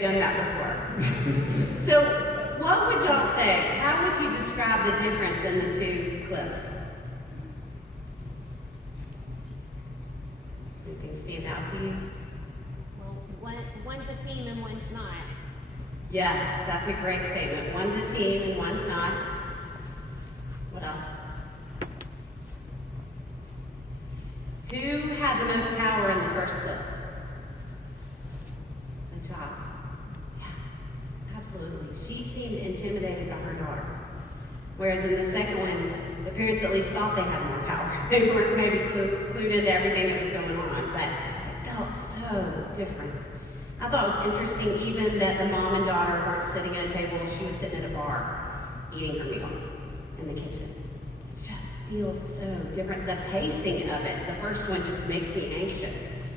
done that before. So what would y'all say? How would you describe the difference in the two clips? Anything stand out to you? Well, one's a team and one's not. Yes, that's a great statement. One's a team and one's not. What else? Who had the most power in the first clip? The child. Yeah, absolutely. She seemed intimidated by her daughter. Whereas in the second one, the parents at least thought they had more power. They weren't maybe clued into everything that was going on, but it felt so different. I thought it was interesting even that the mom and daughter weren't sitting at a table, she was sitting at a bar eating her meal in the kitchen. It just feels so different. The pacing of it, the first one just makes me anxious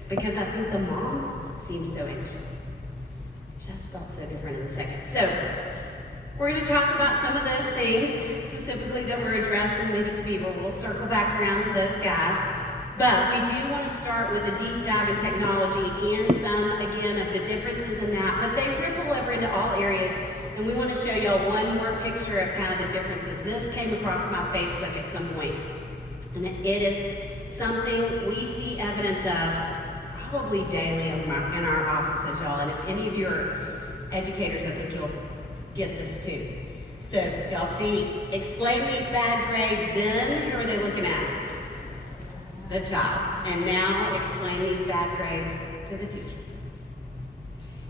because I think the mom seems so anxious. It just felt so different in the second. So we're going to talk about some of those things specifically that were addressed in Leave It to Beaver. We'll circle back around to those guys. But we do want to start with a deep dive in technology and some, again, of the differences in that. But they ripple over into all areas. And we want to show y'all one more picture of kind of the differences. This came across my Facebook at some point. And it is something we see evidence of probably daily in our offices, y'all. And if any of your educators, I think you'll get this too. So y'all see, explain these bad grades, then who are they looking at? The child. And now explain these bad grades to the teacher.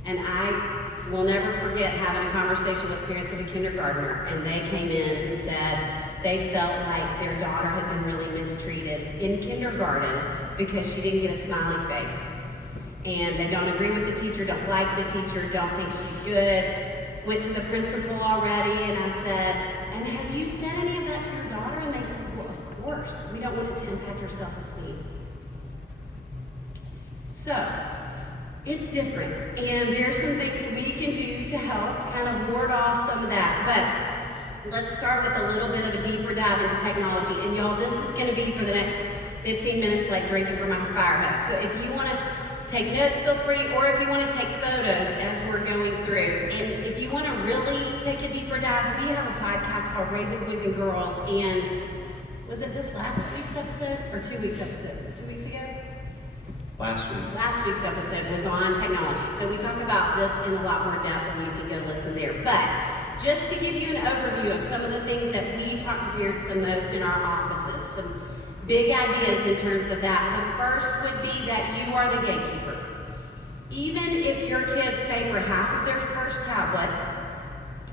And I will never forget having a conversation with parents of a kindergartner, and they came in and said they felt like their daughter had been really mistreated in kindergarten because she didn't get a smiley face. And they don't agree with the teacher, don't like the teacher, don't think she's good. Went to the principal already, and I said, and have you said any of that to your daughter? And they said, well, of course. We don't want it to impact her self-esteem. So, it's different, and there's some things we can do to help kind of ward off some of that. But let's start with a little bit of a deeper dive into technology. And y'all, this is going to be for the next 15 minutes like drinking from my fire hose. So if you want to take notes, feel free, or if you want to take photos as we're going through. And if you want to really take a deeper dive, we have a podcast called Raising Boys and Girls. And was it this last week's episode or 2 weeks episode? 2 weeks ago? Last Last week's episode was on technology. So we talk about this in a lot more depth, and you can go listen there. But just to give you an overview of some of the things that we talk to parents the most in our offices, some big ideas in terms of that. The first would be that you are the gatekeeper. Even if your kids pay for half of their first tablet,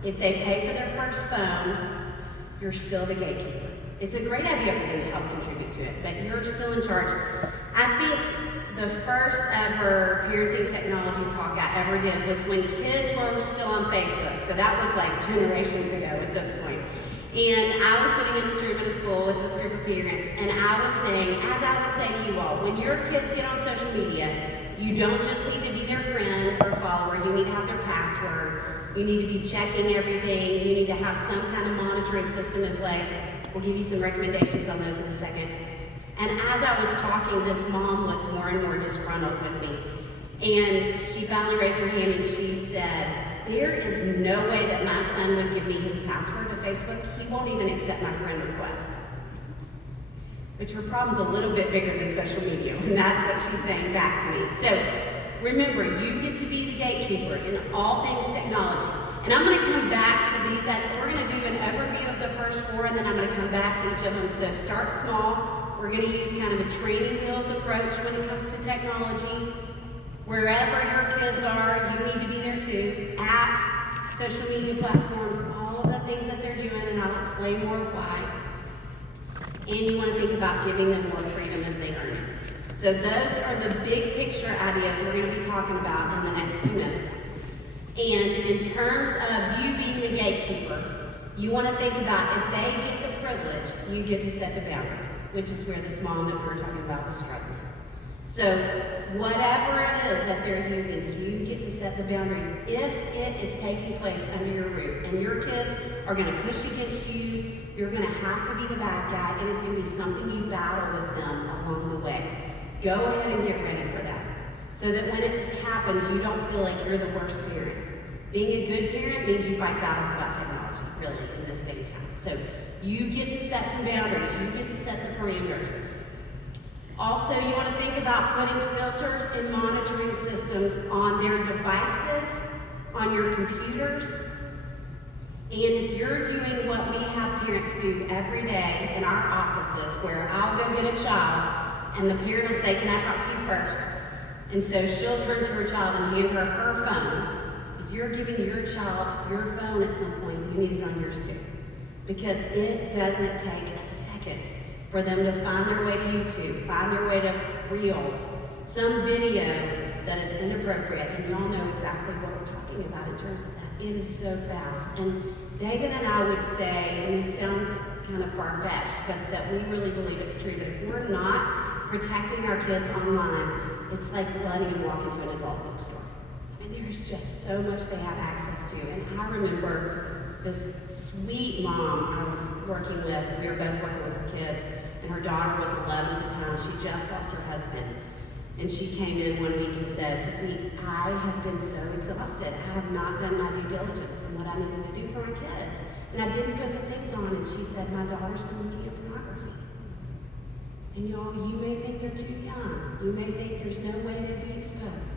if they pay for their first phone, you're still the gatekeeper. It's a great idea for them to help contribute to it, but you're still in charge. I think the first ever parenting technology talk I ever did was when kids were still on Facebook. So that was like generations ago at this point. And I was sitting in this room in a school with this group of parents, and I was saying, as I would say to you all, when your kids get on social media, you don't just need to be their friend or follower, you need to have their password, you need to be checking everything, you need to have some kind of monitoring system in place. We'll give you some recommendations on those in a second. And as I was talking, this mom looked more and more disgruntled with me. And she finally raised her hand and she said, there is no way that my son would give me his password to Facebook. He won't even accept my friend request. Which her problem's a little bit bigger than social media, and that's what she's saying back to me. So remember, you get to be the gatekeeper in all things technology. And I'm going to come back to these. We're going to do an overview of the first four, and then I'm going to come back to each of them. So start small. We're going to use kind of a training wheels approach when it comes to technology. Wherever your kids are, you need to be there too. Apps, social media platforms, all of the things that they're doing, and I'll explain more why. And you want to think about giving them more freedom as they earn it. So those are the big picture ideas we're going to be talking about in the next few minutes. And in terms of you being the gatekeeper, you want to think about if they get the privilege, you get to set the boundaries, which is where this mom that we were talking about was struggling. So whatever it is that they're using, you get to set the boundaries. If it is taking place under your roof and your kids are going to push against you, you're going to have to be the bad guy. It is going to be something you battle with them along the way. Go ahead and get ready for that. so that when it happens, you don't feel like you're the worst parent. Being a good parent means you fight battles about technology, really, in this day and time. So you get to set some boundaries. You get to set the parameters. Also, you want to think about putting filters and monitoring systems on their devices, on your computers. And if you're doing what we have parents do every day in our offices, where I'll go get a child, and the parent will say, "Can I talk to you first?" And so she'll turn to her child and hand her phone. If you're giving your child your phone at some point, you need it on yours too. Because it doesn't take a second for them to find their way to YouTube, find their way to Reels, some video that is inappropriate, and y'all know exactly what we're talking about in terms of that. It is so fast. And David and I would say, and this sounds kind of far-fetched, but that we really believe it's true, that if we're not protecting our kids online, it's like letting them walk into an adult bookstore. And there's just so much they have access to. And I remember this sweet mom I was working with, we were both working with her kids, and her daughter was 11 at the time. She just lost her husband. And she came in one week and said, "Sissy, I have been so exhausted. I have not done my due diligence in what I needed to do for my kids. And I didn't put the things on." And she said, "My daughter's been looking at pornography." And y'all, you may think they're too young. You may think there's no way they'd be exposed.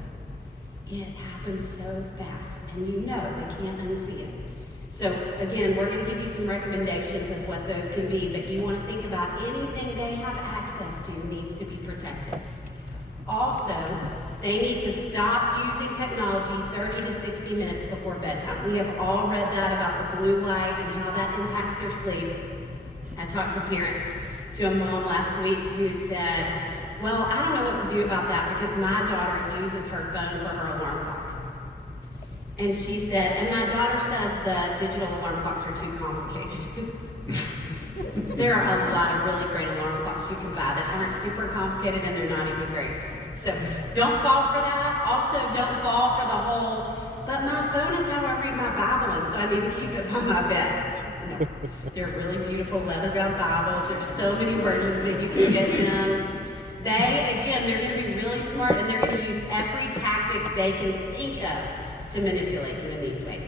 It happens so fast, and you know they can't unsee it. So again, we're going to give you some recommendations of what those can be, but you want to think about anything they have access to needs to be protected. Also, they need to stop using technology 30 to 60 minutes before bedtime. We have all read that about the blue light and how that impacts their sleep. I talked to parents, to a mom last week who said, "Well, I don't know what to do about that because my daughter uses her phone for her alarm clock." And she said, "And my daughter says the digital alarm clocks are too complicated." There are a lot of really great alarm clocks you can buy that aren't super complicated, and they're not even very expensive. So don't fall for that. Also, don't fall for the whole, "But my phone is how I read my Bible, and so I need to keep it by my bed." No. They're really beautiful leather-bound Bibles. There's so many versions that you can get them. They're going to be really smart, and they're going to use every tactic they can think of to manipulate you in these ways.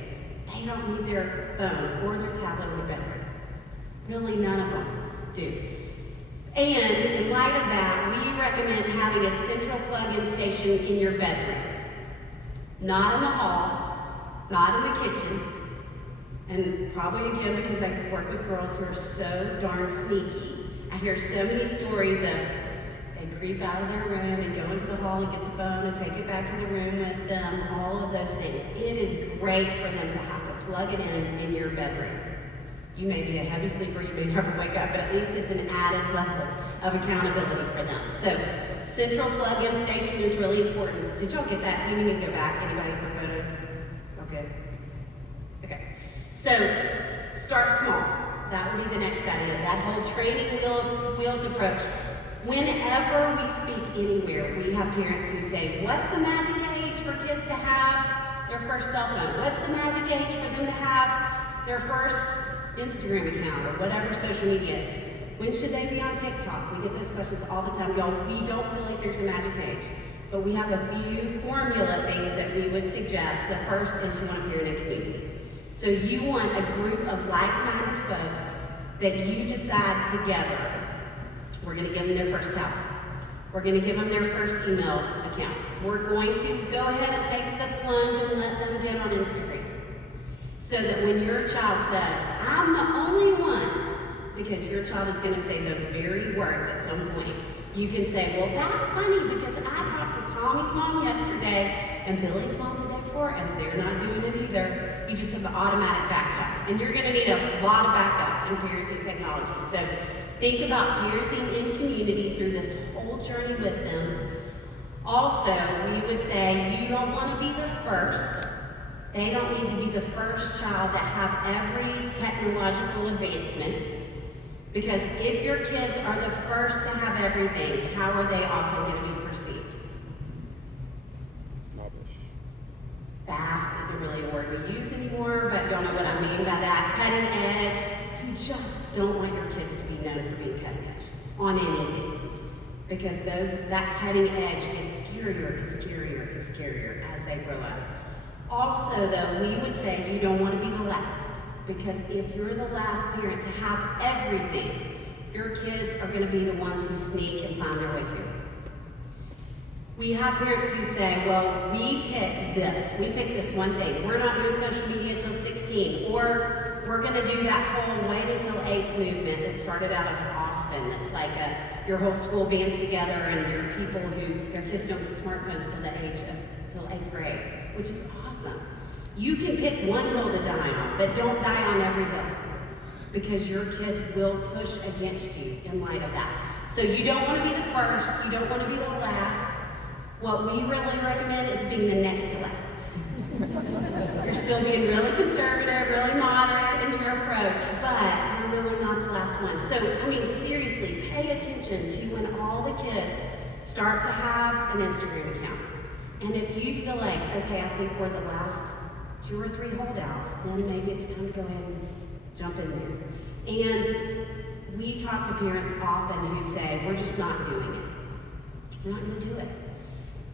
They don't need their phone or their tablet or bedroom. Really, none of them do. And in light of that, we recommend having a central plug-in station in your bedroom. Not in the hall, not in the kitchen, and probably again because I work with girls who are so darn sneaky. I hear so many stories of they creep out of their room and go into the hall and get the phone and take it back to the room with them, all of those things. It is great for them to have to plug it in your bedroom. You may be a heavy sleeper, you may never wake up, but at least it's an added level of accountability for them. So, central plug-in station is really important. Did y'all get that? Do you need to go back? Anybody for photos? Okay. Okay. So, start small. That would be the next idea. That whole training wheels approach. Whenever we speak anywhere, we have parents who say, "What's the magic age for kids to have their first cell phone? What's the magic age for them to have their first Instagram account or whatever social media? When should they be on TikTok?" We get those questions all the time. Y'all, we don't feel like there's a magic age, but we have a few formula things that we would suggest. The first is you want to appear in a community. So you want a group of like-minded folks that you decide together, we're going to give them their first tablet. We're going to give them their first email account. We're going to go ahead and take the plunge and let them get on Instagram. So that when your child says, "I'm the only one," because your child is going to say those very words at some point, you can say, "Well, that's funny because I talked to Tommy's mom yesterday and Billy's mom the day before, and they're not doing it either." You just have the automatic backup. And you're going to need a lot of backup in parenting technology. So think about parenting in community through this whole journey with them. Also, we would say you don't want to be the first. They don't need to be the first child to have every technological advancement. Because if your kids are the first to have everything, how are they often going to be perceived? Snobbish. Fast isn't really a word we use anymore, but y'all know what I mean by that. Cutting edge. You just don't want your kids to be known for being cutting edge on anything. Because that cutting edge gets scarier and scarier and scarier as they grow up. Also, though, we would say you don't want to be the last, because if you're the last parent to have everything, your kids are going to be the ones who sneak and find their way to it. We have parents who say, well, we picked this one thing. We're not doing social media until 16, or we're going to do that whole wait until 8th movement that started out of Austin. That's like your whole school bands together and your people who, their kids don't get smartphones till 8th grade, which is awesome. You can pick one hill to die on, but don't die on every hill, because your kids will push against you in light of that. So you don't want to be the first, you don't want to be the last. What we really recommend is being the next to last. You're still being really conservative, really moderate in your approach, but you're really not the last one. So, I mean, seriously, pay attention to when all the kids start to have an Instagram account. And if you feel like, okay, I think we're the last 2 or 3 holdouts, then maybe it's time to go ahead and jump in there. And we talk to parents often who say, we're just not doing it. We're not going to do it.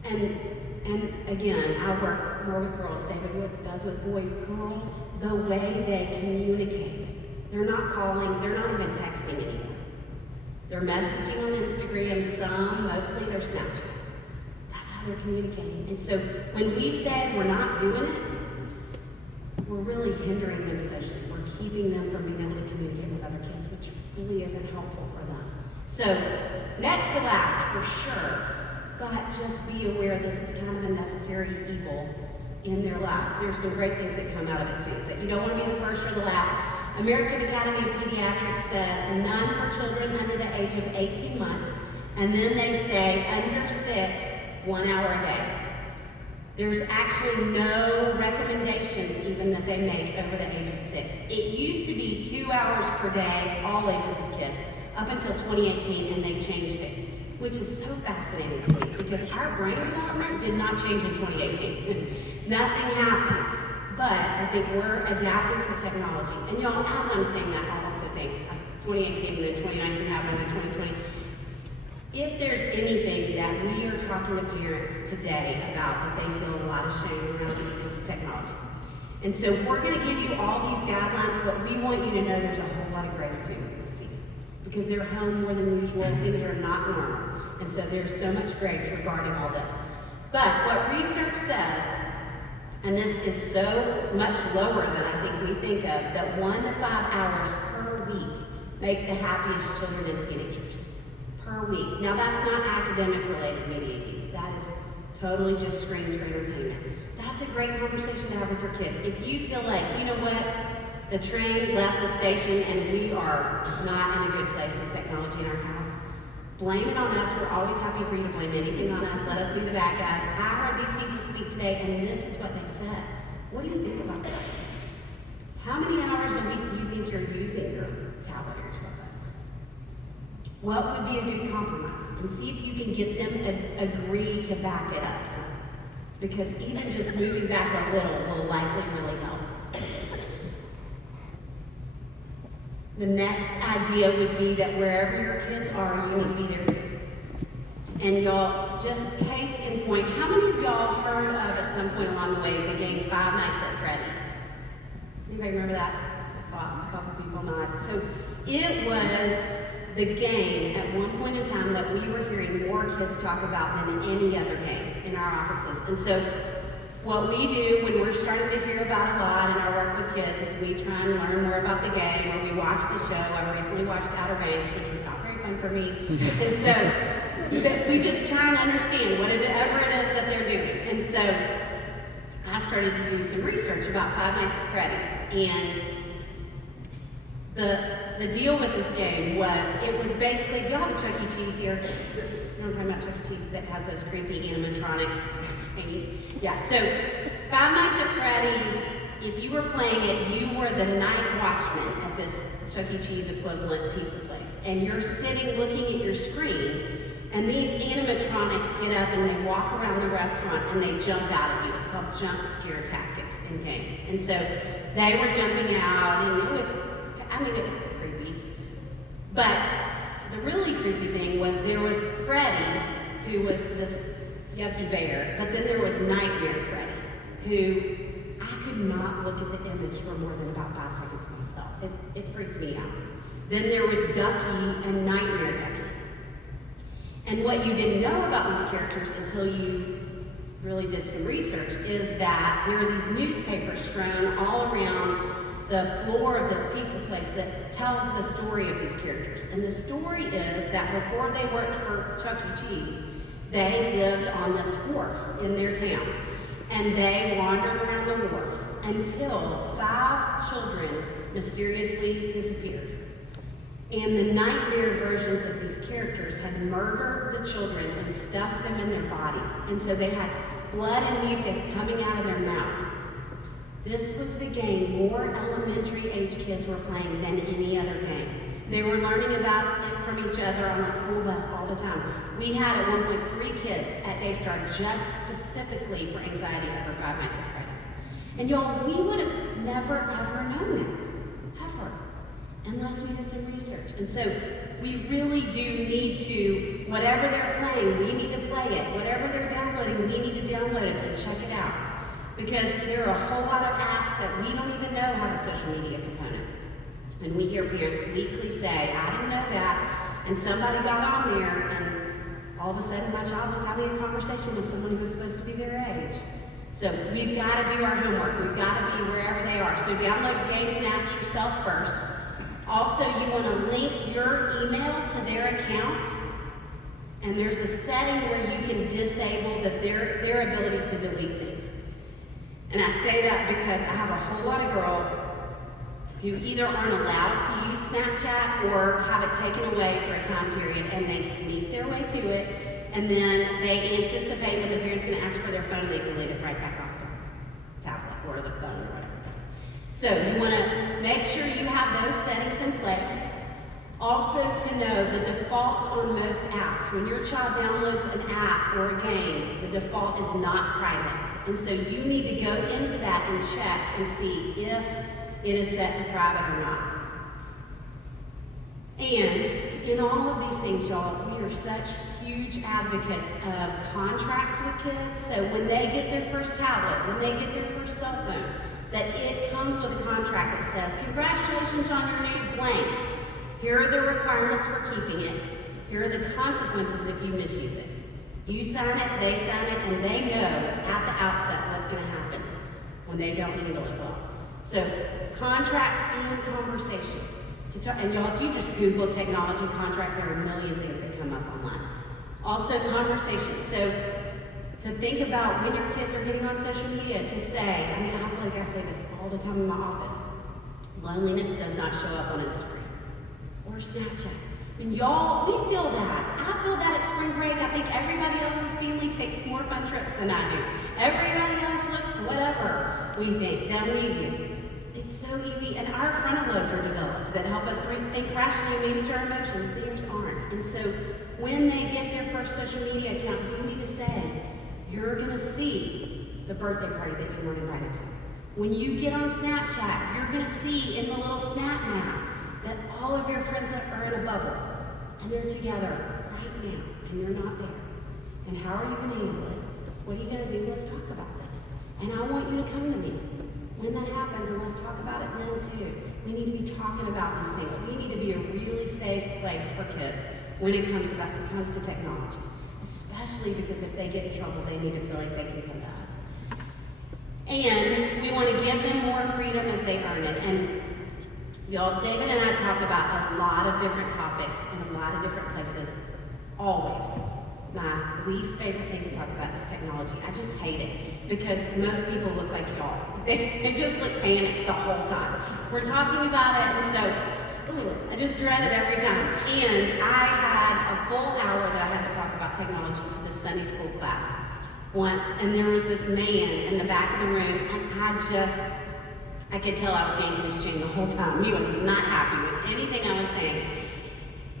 And again, I work more with girls. David does with boys. Girls, the way they communicate. They're not calling, they're not even texting anymore. They're messaging on Instagram, mostly they're Snapchat. That's how they're communicating. And so when we say we're not doing it, we're really hindering them socially. We're keeping them from being able to communicate with other kids, which really isn't helpful for them. So next to last, for sure, but just be aware this is kind of a necessary evil in their lives. There's some great things that come out of it too, but you don't want to be the first or the last. American Academy of Pediatrics says none for children under the age of 18 months, and then they say under 6, 1 hour a day. There's actually no recommendations even that they make over the age of 6. It used to be 2 hours per day, all ages of kids, up until 2018, and they changed it, which is so fascinating to me, because our brain development did not change in 2018. Nothing happened. But I think we're adapting to technology. And y'all, as I'm saying that, I also think 2018 and then 2019 happened and 2020. If there's anything that we are talking to parents today about that they feel a lot of shame around, is technology. And so we're going to give you all these guidelines, but we want you to know there's a whole lot of grace to it this season, because they're home more than usual. Things are not normal. And so there's so much grace regarding all this. But what research says, and this is so much lower than I think we think of, that 1 to 5 hours per week make the happiest children and teenagers. Per week. Now that's not academic related media use. That is totally just screens for entertainment. That's a great conversation to have with your kids. If you feel like, you know what, the train left the station and we are not in a good place with technology in our house, blame it on us. We're always happy for you to blame anything on us. Let us be the bad guys. I heard these people speak today, and this is what they said. What do you think about that? How many hours a week do you think you're using your tablet or your cell phone? What would be a good compromise? And see if you can get them to agree to back it up some. Because even just moving back a little will likely really help. The next idea would be that wherever your kids are, you need to be there too. And y'all, just case in point, how many of y'all heard of at some point along the way the game Five Nights at Freddy's? Does anybody remember that? I saw a couple people nod. So it was the game at one point in time that we were hearing more kids talk about than any other game in our offices. And so what we do when we're starting to hear about a lot in our work with kids is we try and learn more about the game, or we watch the show. I recently watched Outer Banks, which was not very fun for me. And so we just try and understand whatever it is that they're doing. And so I started to do some research about Five Nights at Freddy's. And the deal with this game was, it was basically, do y'all have a Chuck E. Cheese here? You know what I'm talking about, Chuck E. Cheese that has those creepy animatronic thingies? Yeah, so Five Nights at Freddy's, if you were playing it, you were the night watchman at this Chuck E. Cheese equivalent pizza place. And you're sitting looking at your screen, and these animatronics get up and they walk around the restaurant and they jump out at you. It's called jump scare tactics in games. And so they were jumping out, and it was creepy. But the really creepy thing was there was Freddy, who was this Yucky Bear, but then there was Nightmare Freddy, who I could not look at the image for more than about 5 seconds myself. It freaked me out. Then there was Ducky and Nightmare Ducky. And what you didn't know about these characters until you really did some research is that there are these newspapers strewn all around the floor of this pizza place that tells the story of these characters. And the story is that before they worked for Chuck E. Cheese, they lived on this wharf in their town. And they wandered around the wharf until 5 children mysteriously disappeared. And the nightmare versions of these characters had murdered the children and stuffed them in their bodies. And so they had blood and mucus coming out of their mouths. This was the game more elementary age kids were playing than any other game. They were learning about it from each other on the school bus all the time. We had at one point 3 kids at Daystar just specifically for anxiety over Five Nights at Freddy's. And y'all, we would have never ever known that, ever, unless we did some research. And so we really do need to, whatever they're playing, we need to play it. Whatever they're downloading, we need to download it and check it out. Because there are a whole lot of apps that we don't even know have a social media component. And we hear parents weekly say, I didn't know that, and somebody got on there, and all of a sudden my child was having a conversation with someone who was supposed to be their age. So we've got to do our homework. We've got to be wherever they are. So download Game Snaps yourself first. Also, you want to link your email to their account, and there's a setting where you can disable their ability to delete things. And I say that because I have a whole lot of girls who either aren't allowed to use Snapchat or have it taken away for a time period, and they sneak their way to it, and then they anticipate when the parent's going to ask for their phone, they delete it right back off the tablet or the phone or whatever it is. So you want to make sure you have those settings in place. Also to know the default on most apps, when your child downloads an app or a game, the default is not private. And so you need to go into that and check and see if it is set to private or not. And in all of these things, y'all, we are such huge advocates of contracts with kids. So when they get their first tablet, when they get their first cell phone, that it comes with a contract that says, congratulations on your new blank. Here are the requirements for keeping it. Here are the consequences if you misuse it. You sign it, they sign it, and they know at the outset what's going to happen when they don't handle it well. So contracts and conversations. And y'all, if you just Google technology contract, there are a million things that come up online. Also conversations. So to think about when your kids are getting on social media, to say, I mean, I feel like I say this all the time in my office, loneliness does not show up on Instagram or Snapchat. And y'all, we feel that. I feel that at spring break. I think everybody else's family takes more fun trips than I do. Everybody else looks whatever we think than we do. It's so easy, and our frontal lobes are developed that help us think rationally and manage our emotions. Theirs aren't. And so when they get their first social media account, you need to say, you're going to see the birthday party that you weren't invited to. When you get on Snapchat, you're going to see in the little Snap map that all of your friends are in a bubble, and they're together right now, and you're not there. And how are you going to handle it? What are you going to do? Let's talk about this. And I want you to come to me when that happens, and let's talk about it then too. We need to be talking about these things. We need to be a really safe place for kids when it comes to technology, especially because if they get in trouble, they need to feel like they can come to us. And we want to give them more freedom as they earn it. And y'all, David and I talk about a lot of different topics in a lot of different places, always. My least favorite thing to talk about is technology. I just hate it because most people look like y'all. They just look panicked the whole time. We're talking about it, and so I just dread it every time. And I had a full hour that I had to talk about technology to the Sunday school class once, and there was this man in the back of the room, and I could tell I was yanking his chain the whole time. He was not happy with anything I was saying.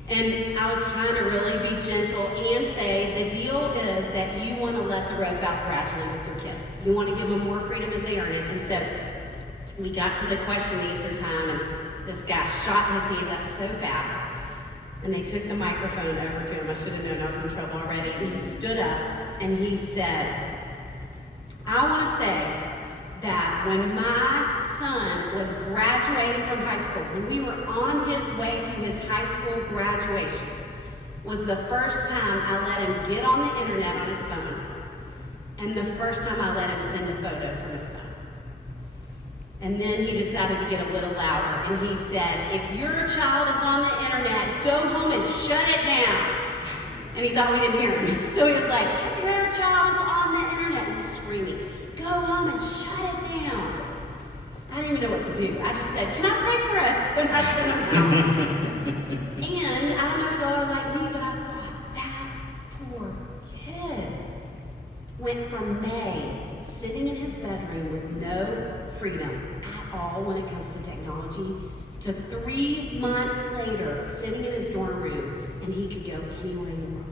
And I was trying to really be gentle and say, the deal is that you want to let the rope out gradually with your kids. You want to give them more freedom as they earn it. And so we got to the question and answer time, and this guy shot his hand up so fast. and they took the microphone over to him. I should have known I was in trouble already. And he stood up and he said, I want to say that when my son was graduating from high school, when we were on his way to his high school graduation, was the first time I let him get on the internet on his phone, and the first time I let him send a photo from his phone. And then he decided to get a little louder, and he said, if your child is on the internet, go home and shut it down. And he thought we didn't hear him. So he was like, if your child is on the internet, and he was screaming, go home and shut it down. I didn't even know what to do. I just said, can I pray for us when I send them home? And I don't know if y'all are like me, but I thought, that poor kid went from May sitting in his bedroom with no freedom at all when it comes to technology to 3 months later sitting in his dorm room and he could go anywhere in the world.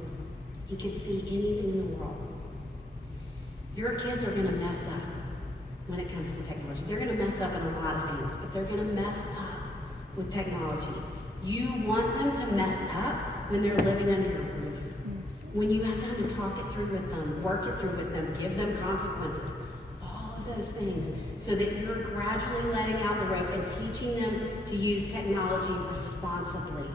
He could see anything in the world. Your kids are going to mess up when it comes to technology. They're going to mess up in a lot of things, but they're going to mess up with technology. You want them to mess up when they're living under your roof. When you have time to talk it through with them, work it through with them, give them consequences. All of those things so that you're gradually letting out the rope and teaching them to use technology responsibly.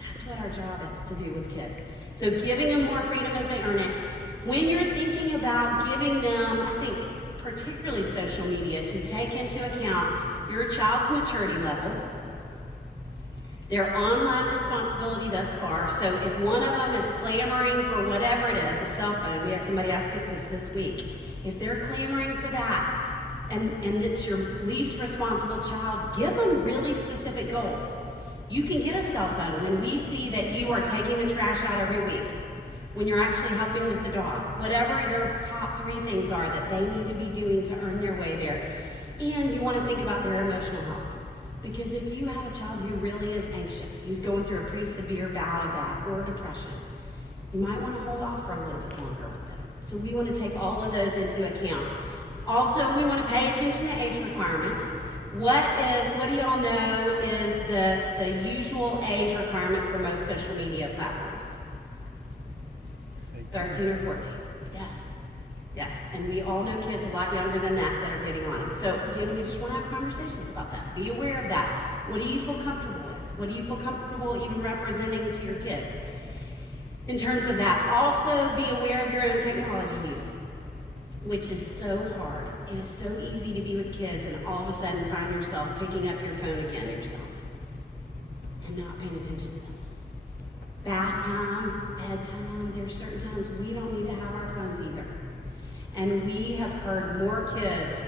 That's what our job is to do with kids. So giving them more freedom as they earn it. When you're thinking about giving them, I think, particularly social media, to take into account your child's maturity level, their online responsibility thus far. So if one of them is clamoring for whatever it is, a cell phone, we had somebody ask us this week, if they're clamoring for that, and it's your least responsible child, give them really specific goals. You can get a cell phone when we see that you are taking the trash out every week, when you're actually helping with the dog, whatever your top 3 things are that they need to be doing to earn their way there. And you want to think about their emotional health. Because if you have a child who really is anxious, who's going through a pretty severe bout of that, or depression, you might want to hold off for a little bit longer with them. So we want to take all of those into account. Also, we want to pay attention to age requirements. What do you all know is the usual age requirement for most social media platforms? 13 or 14. Yes. Yes. And we all know kids a lot younger than that are getting on it. So again, we just want to have conversations about that. Be aware of that. What do you feel comfortable with? What do you feel comfortable even representing to your kids? In terms of that, also be aware of your own technology use, which is so hard. It is so easy to be with kids and all of a sudden find yourself picking up your phone again yourself and not paying attention to this. Bath time, bedtime, there's certain times we don't need to have our phones either. And we have heard more kids,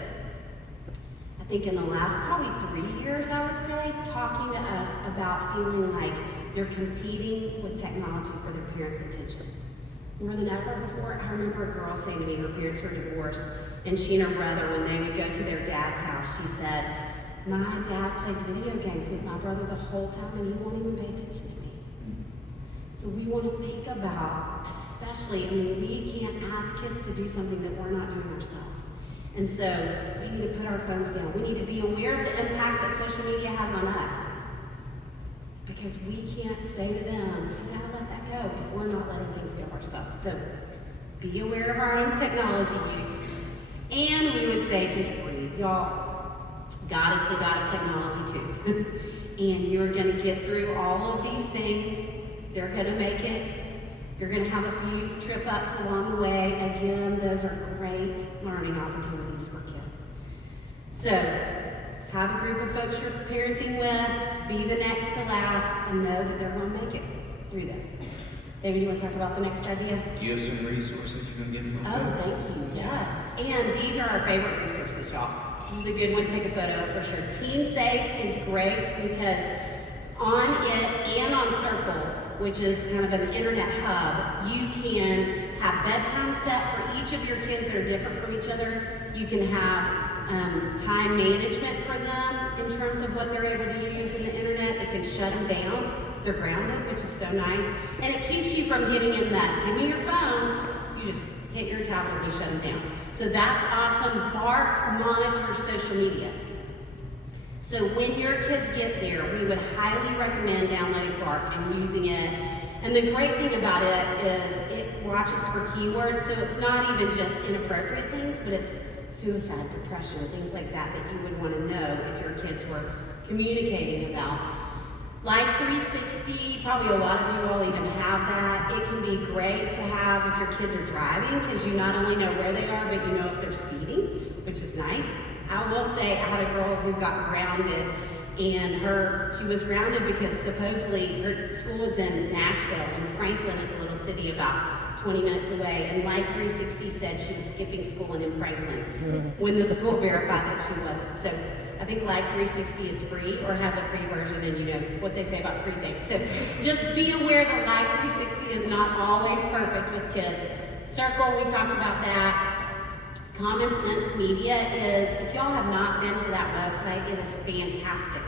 I think in the last probably 3 years, I would say, talking to us about feeling like they're competing with technology for their parents' attention. More than ever before, I remember a girl saying to me, her parents were divorced, and she and her brother, when they would go to their dad's house, she said, my dad plays video games with my brother the whole time, and he won't even pay attention to me. So we want to think about, especially, we can't ask kids to do something that we're not doing ourselves. And so we need to put our phones down. We need to be aware of the impact that social media has on us. Because we can't say to them, now let that go, if we're not letting things go ourselves. So be aware of our own technology use. And we would say, just breathe. Y'all, God is the God of technology too. And you're going to get through all of these things. They're going to make it. You're going to have a few trip-ups along the way. Again, those are great learning opportunities for kids. So, have a group of folks you're parenting with, be the next to last, and know that they're going to make it through this. David, you want to talk about the next idea? Do you have some resources you're going to give them? Oh, thank you. Yes. And these are our favorite resources, y'all. This is a good one to take a photo of for sure. Teen Safe is great because on it and on Circle, which is kind of an internet hub, you can have bedtime set for each of your kids that are different from each other. You can have time management for them in terms of what they're able to use in the internet. It can shut them down. They're grounded, which is so nice. And it keeps you from getting in that, give me your phone, you just hit your tablet and you shut them down. So that's awesome. Bark monitors social media. So when your kids get there, we would highly recommend downloading Quark and using it. And the great thing about it is it watches for keywords, so it's not even just inappropriate things, but it's suicide, depression, things like that that you would want to know if your kids were communicating about. Life 360, probably a lot of you all even have that. It can be great to have if your kids are driving, because you not only know where they are, but you know if they're speeding, which is nice. I will say I had a girl who got grounded, and she was grounded because supposedly her school was in Nashville, and Franklin is a little city about 20 minutes away, and Life 360 said she was skipping school in Franklin when the school verified that she wasn't. So I think Life 360 is free or has a free version, and you know what they say about free things. So just be aware that Life 360 is not always perfect with kids. Circle, we talked about that. Common Sense Media is, if y'all have not been to that website, it is fantastic.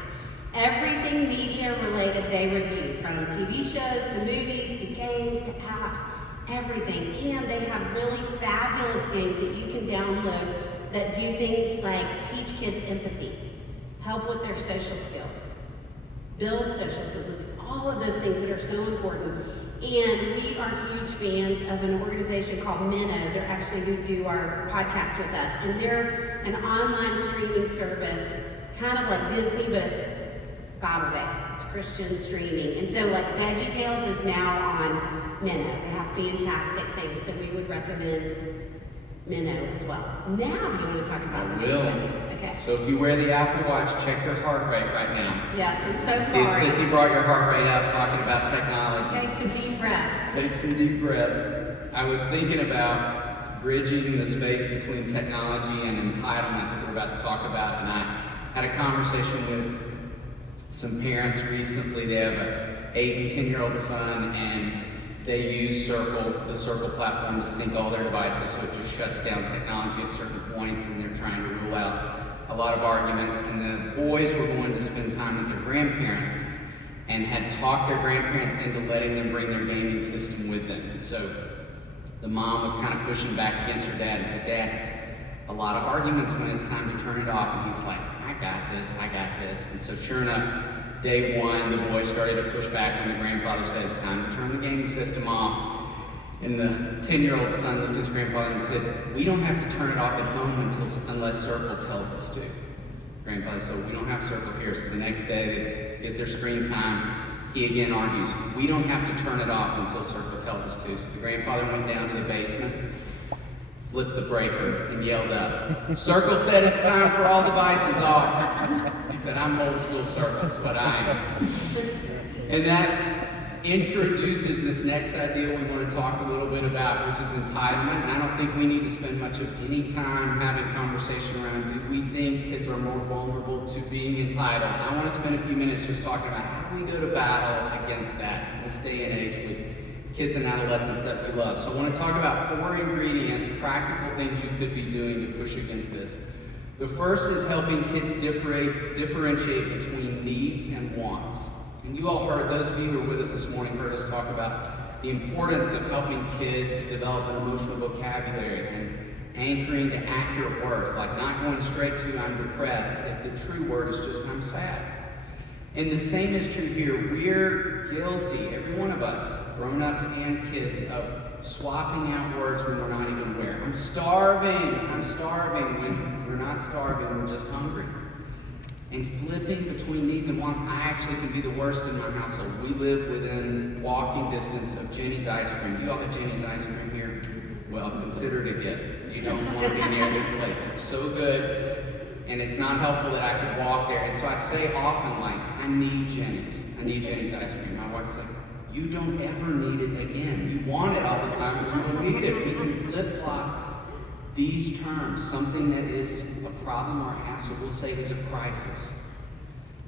Everything media related they review, from TV shows to movies to games to apps, everything. And they have really fabulous things that you can download that do things like teach kids empathy, help with their social skills, build social skills, all of those things that are so important. And we are huge fans of an organization called Minnow. They're actually who do our podcast with us. And they're an online streaming service, kind of like Disney, but it's Bible-based. It's Christian streaming. And so like VeggieTales is now on Minnow. They have fantastic things, so we would recommend Minnow as well. Now, do you want to talk about I will. Okay. So if you wear the Apple Watch, check your heart rate right now. Yes, I'm so See if sorry. Sissy brought your heart rate up talking about technology. Take some deep breaths. Take some deep breaths. I was thinking about bridging the space between technology and entitlement that we're about to talk about, and I had a conversation with some parents recently. They have an 8 and 10-year-old son, and they use the Circle platform to sync all their devices, so it just shuts down technology at certain points, and they're trying to rule out a lot of arguments. And the boys were going to spend time with their grandparents and had talked their grandparents into letting them bring their gaming system with them. And so the mom was kind of pushing back against her dad and said, "Dad, it's a lot of arguments when it's time to turn it off." And he's like, I got this. And so sure enough, day one, the boys started to push back, and the grandfather said, "It's time to turn the gaming system off." And the 10-year-old son looked at his grandfather and said, "We don't have to turn it off at home unless Circle tells us to." Grandfather said, "We don't have Circle here." So the next day, they get their screen time. He again argues, "We don't have to turn it off until Circle tells us to." So the grandfather went down to the basement, flipped the breaker, and yelled up, "Circle said it's time for all devices off." He said, "I'm old school Circle, is what I am." And that introduces this next idea we want to talk a little bit about, which is entitlement. And I don't think we need to spend much of any time having conversation around, do we think kids are more vulnerable to being entitled? I want to spend a few minutes just talking about how do we go to battle against that in this day and age with kids and adolescents that we love. So I want to talk about 4 ingredients, practical things you could be doing to push against this. The first is helping kids differentiate between needs and wants. And you all heard, those of you who are with us this morning heard us talk about the importance of helping kids develop an emotional vocabulary and anchoring to accurate words, like not going straight to "I'm depressed" if the true word is just "I'm sad." And the same is true here. We're guilty, every one of us, grown-ups and kids, of swapping out words when we're not even aware. I'm starving when we're not starving, we're just hungry. And flipping between needs and wants. I actually can be the worst in my household. We live within walking distance of Jenny's Ice Cream. Do you all have Jenny's Ice Cream here? Well, consider it a gift. You don't want to be near this place. It's so good. And it's not helpful that I could walk there. And so I say often, like, I need Jenny's Ice Cream. My wife's like, you don't ever need it again. You want it all the time, but you don't need it. We can flip-flop these terms. Something that is a problem or a hassle, we'll say is a crisis.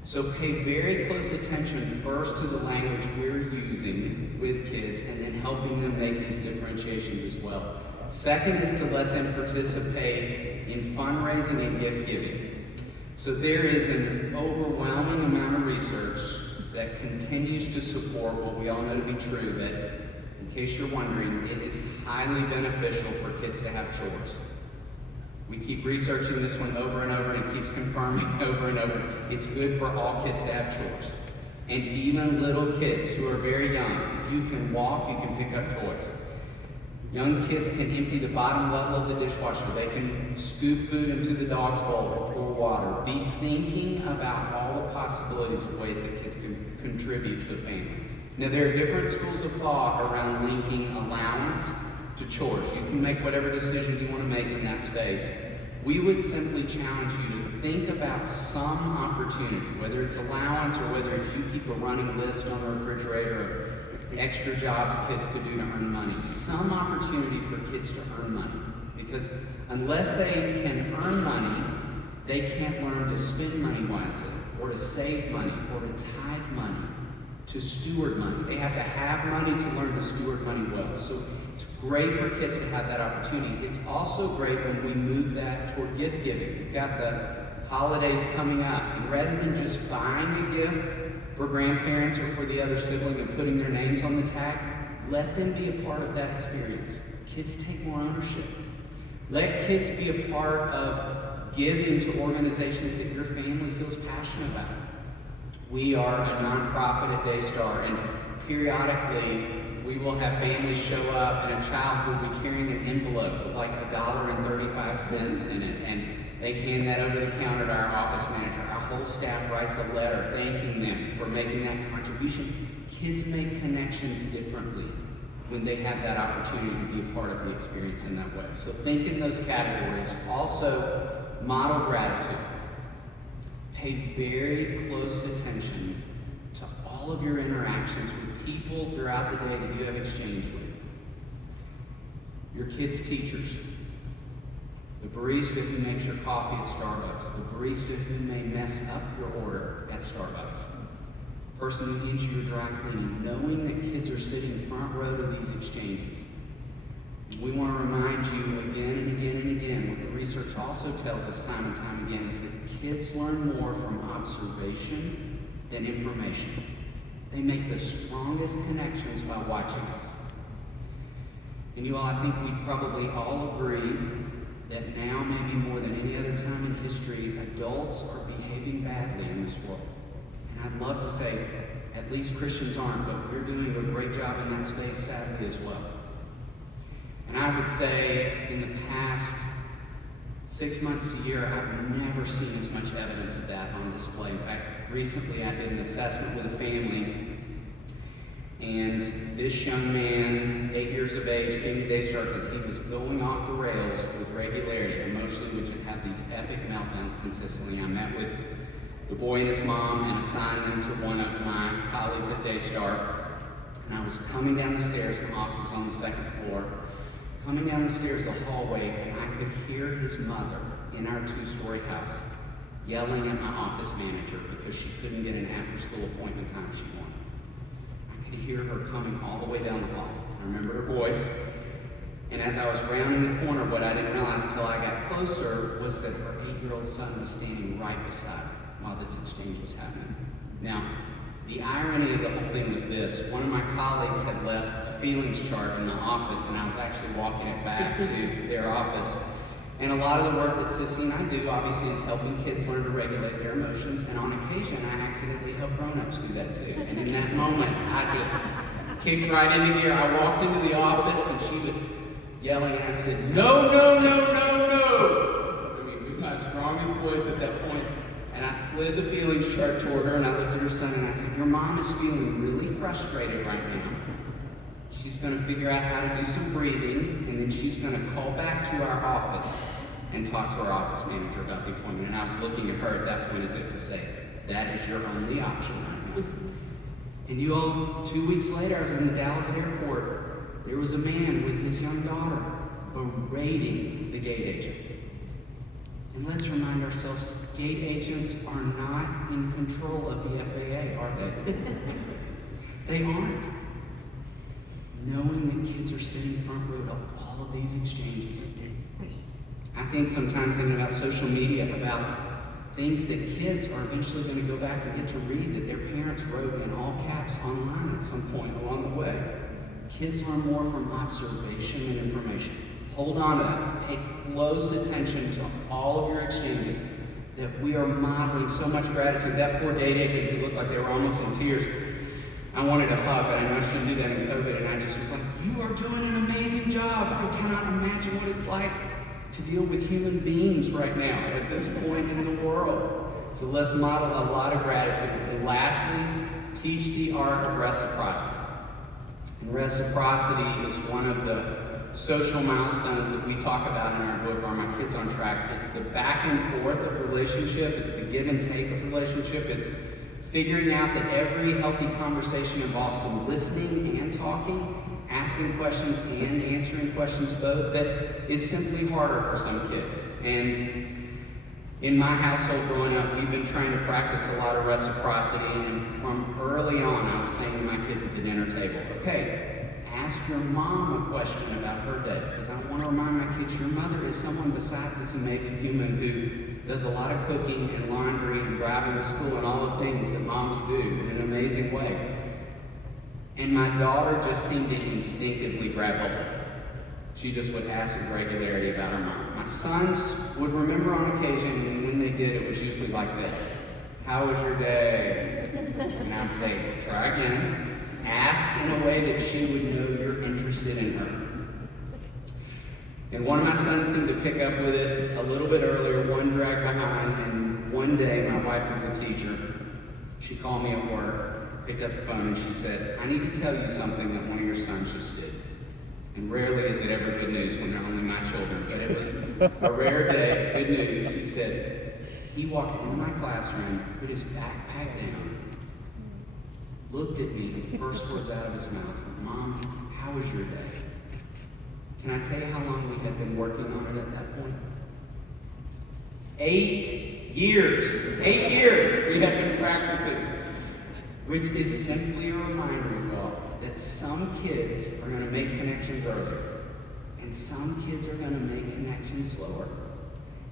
So pay very close attention first to the language we're using with kids, and then helping them make these differentiations as well. Second is to let them participate in fundraising and gift giving. So there is an overwhelming amount of research that continues to support what we all know to be true, that, in case you're wondering, it is highly beneficial for kids to have chores. We keep researching this one over and over, and it keeps confirming over and over. It's good for all kids to have chores. And even little kids who are very young, if you can walk, you can pick up toys. Young kids can empty the bottom level of the dishwasher. They can scoop food into the dog's bowl or pour water. Be thinking about all the possibilities of ways that kids can contribute to a family. Now, there are different schools of thought around linking allowance to chores. You can make whatever decision you want to make in that space. We would simply challenge you to think about some opportunity, whether it's allowance or whether it's you keep a running list on the refrigerator of extra jobs kids could do to earn money. Some opportunity for kids to earn money. Because unless they can earn money, they can't learn to spend money wisely, or to save money, or to tithe money, to steward money. They have to have money to learn to steward money well. So it's great for kids to have that opportunity. It's also great when we move that toward gift giving. We've got the holidays coming up, and rather than just buying a gift for grandparents or for the other sibling and putting their names on the tag, let them be a part of that experience. Kids take more ownership. Let kids be a part of giving to organizations that your family feels passionate about. We are a nonprofit at Daystar, and periodically we will have families show up, and a child will be carrying an envelope with like $1.35 in it, and they hand that over the counter to our office manager. Our whole staff writes a letter thanking them for making that contribution. Kids make connections differently when they have that opportunity to be a part of the experience in that way. So think in those categories. Also, model gratitude. Pay very close attention to all of your interactions with people throughout the day that you have exchanged with. Your kids' teachers, the barista who makes your coffee at Starbucks, the barista who may mess up your order at Starbucks, the person who hands you your dry cleaning, knowing that kids are sitting front row to these exchanges. We want to remind you again and again and again, what the research also tells us time and time again, is that kids learn more from observation than information. They make the strongest connections by watching us. And you all, I think we probably all agree that now, maybe more than any other time in history, adults are behaving badly in this world. And I'd love to say, at least Christians aren't, but we're doing a great job in that space, sadly, as well. And I would say in the past 6 months to a year, I've never seen as much evidence of that on display. In fact, recently I did an assessment with a family, and this young man, 8 years of age, came to Daystar because he was going off the rails with regularity, emotionally, which had had these epic meltdowns consistently. I met with the boy and his mom and assigned them to one of my colleagues at Daystar. And I was coming down the stairs, my office is on the second floor, coming down the stairs, the hallway, and I could hear his mother in our two-story house yelling at my office manager because she couldn't get an after-school appointment time she wanted. I could hear her coming all the way down the hall. I remember her voice. And as I was rounding the corner, what I didn't realize until I got closer was that her 8-year-old son was standing right beside her while this exchange was happening. Now, the irony of the whole thing was this. One of my colleagues had left a feelings chart in the office, and I was actually walking it back to their office. And a lot of the work that Sissy and I do, obviously, is helping kids learn to regulate their emotions. And on occasion, I accidentally help grown-ups do that too. And in that moment, I just kicked right into gear. I walked into the office, and she was yelling, and I said, "No, no, no, no, no!" I mean, it was my strongest voice at that point. And I slid the feelings chart toward her, and I looked at her son, and I said, "Your mom is feeling really frustrated right now. She's going to figure out how to do some breathing, and then she's going to call back to our office and talk to our office manager about the appointment." And I was looking at her at that point as if to say, that is your only option right now. And you all, 2 weeks later, I was in the Dallas airport. There was a man with his young daughter berating the gate agent. And let's remind ourselves, gate agents are not in control of the FAA, are they? They aren't. Knowing that kids are sitting front row to all of these exchanges. I think sometimes thinking about social media, about things that kids are eventually going to go back and get to read that their parents wrote in all caps online at some point along the way. Kids learn more from observation and information. Hold on to that. Pay close attention to all of your exchanges, that we are modeling so much gratitude. That poor date agent who looked like they were almost in tears, I wanted to hug, but I know I shouldn't do that in COVID, and I just was like, you are doing an amazing job. I cannot imagine what it's like to deal with human beings right now at this point in the world. So let's model a lot of gratitude. And lastly, teach the art of reciprocity. And reciprocity is one of the social milestones that we talk about in our book, Are My Kids on Track? It's the back and forth of relationship. It's the give and take of relationship. It's figuring out that every healthy conversation involves some listening and talking, asking questions and answering questions both. That is simply harder for some kids. And in my household growing up, we've been trying to practice a lot of reciprocity, and from early on, I was saying to my kids at the dinner table, okay, ask your mom a question about her day, because I want to remind my kids, your mother is someone besides this amazing human who does a lot of cooking and laundry and driving to school and all the things that moms do in an amazing way. And my daughter just seemed to instinctively grab hold of it. She just would ask with regularity about her mom. My sons would remember on occasion, and when they did, it was usually like this. How was your day? And I would say, try again. Ask in a way that she would know you're interested in her. And one of my sons seemed to pick up with it a little bit earlier, one dragged behind, and one day my wife was a teacher. She called me at work, picked up the phone, and she said, I need to tell you something that one of your sons just did. And rarely is it ever good news when they're only my children, but it was a rare day of good news. She said, he walked into my classroom, put his backpack down, looked at me, the first words out of his mouth, Mom, how was your day? Can I tell you how long we had been working on it at that point? 8 years. 8 years we had been practicing. Which is simply a reminder, you all, that some kids are going to make connections earlier, and some kids are going to make connections slower.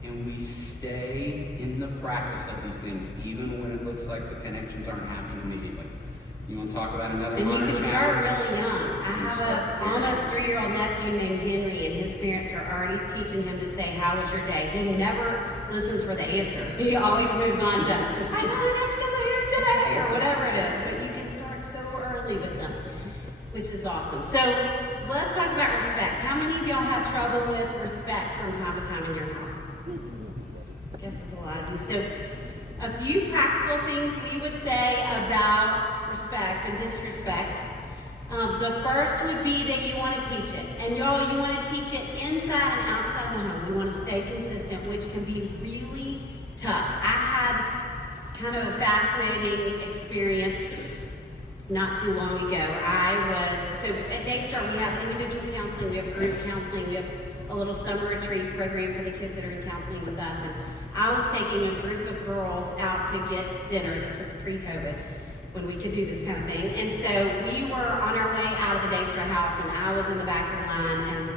And we stay in the practice of these things, even when it looks like the connections aren't happening immediately. You want to talk about another And you one? can start really young. I have a almost 3-year-old nephew named Henry, and his parents are already teaching him to say, how was your day? He never listens for the answer. He always moves on to, I saw the next couple here today, or whatever it is. But you can start so early with them, which is awesome. So let's talk about respect. How many of y'all have trouble with respect from time to time in your house? I guess it's a lot of you. So a few practical things we would say about respect and disrespect. The first would be that you want to teach it. And y'all, you want to teach it inside and outside the home. You want to stay consistent, which can be really tough. I had kind of a fascinating experience not too long ago. So at Daystar we have individual counseling, we have group counseling, we have a little summer retreat program for the kids that are in counseling with us. And I was taking a group of girls out to get dinner. This was pre-COVID, when we could do this kind of thing. And so we were on our way out of the Daystar house, and I was in the back of the line, and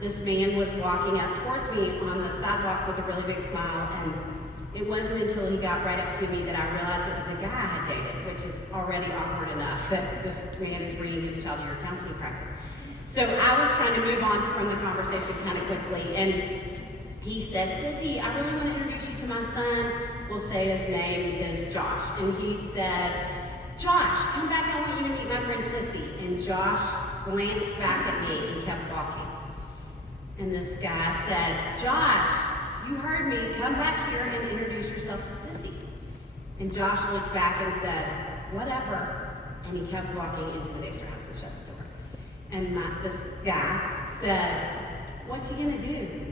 this man was walking up towards me on the sidewalk with a really big smile, and it wasn't until he got right up to me that I realized it was the guy I had dated, which is already awkward enough, that this man is bringing his child to your counseling practice. So I was trying to move on from the conversation kind of quickly, and he said, Sissy, I really want to introduce you to my son. We'll say his name is Josh. And he said, Josh, come back, I want you to meet my friend Sissy. And Josh glanced back at me and kept walking. And this guy said, Josh, you heard me, come back here and introduce yourself to Sissy. And Josh looked back and said, whatever. And he kept walking into the Daystar house and shut the door. And this guy said, what you gonna do?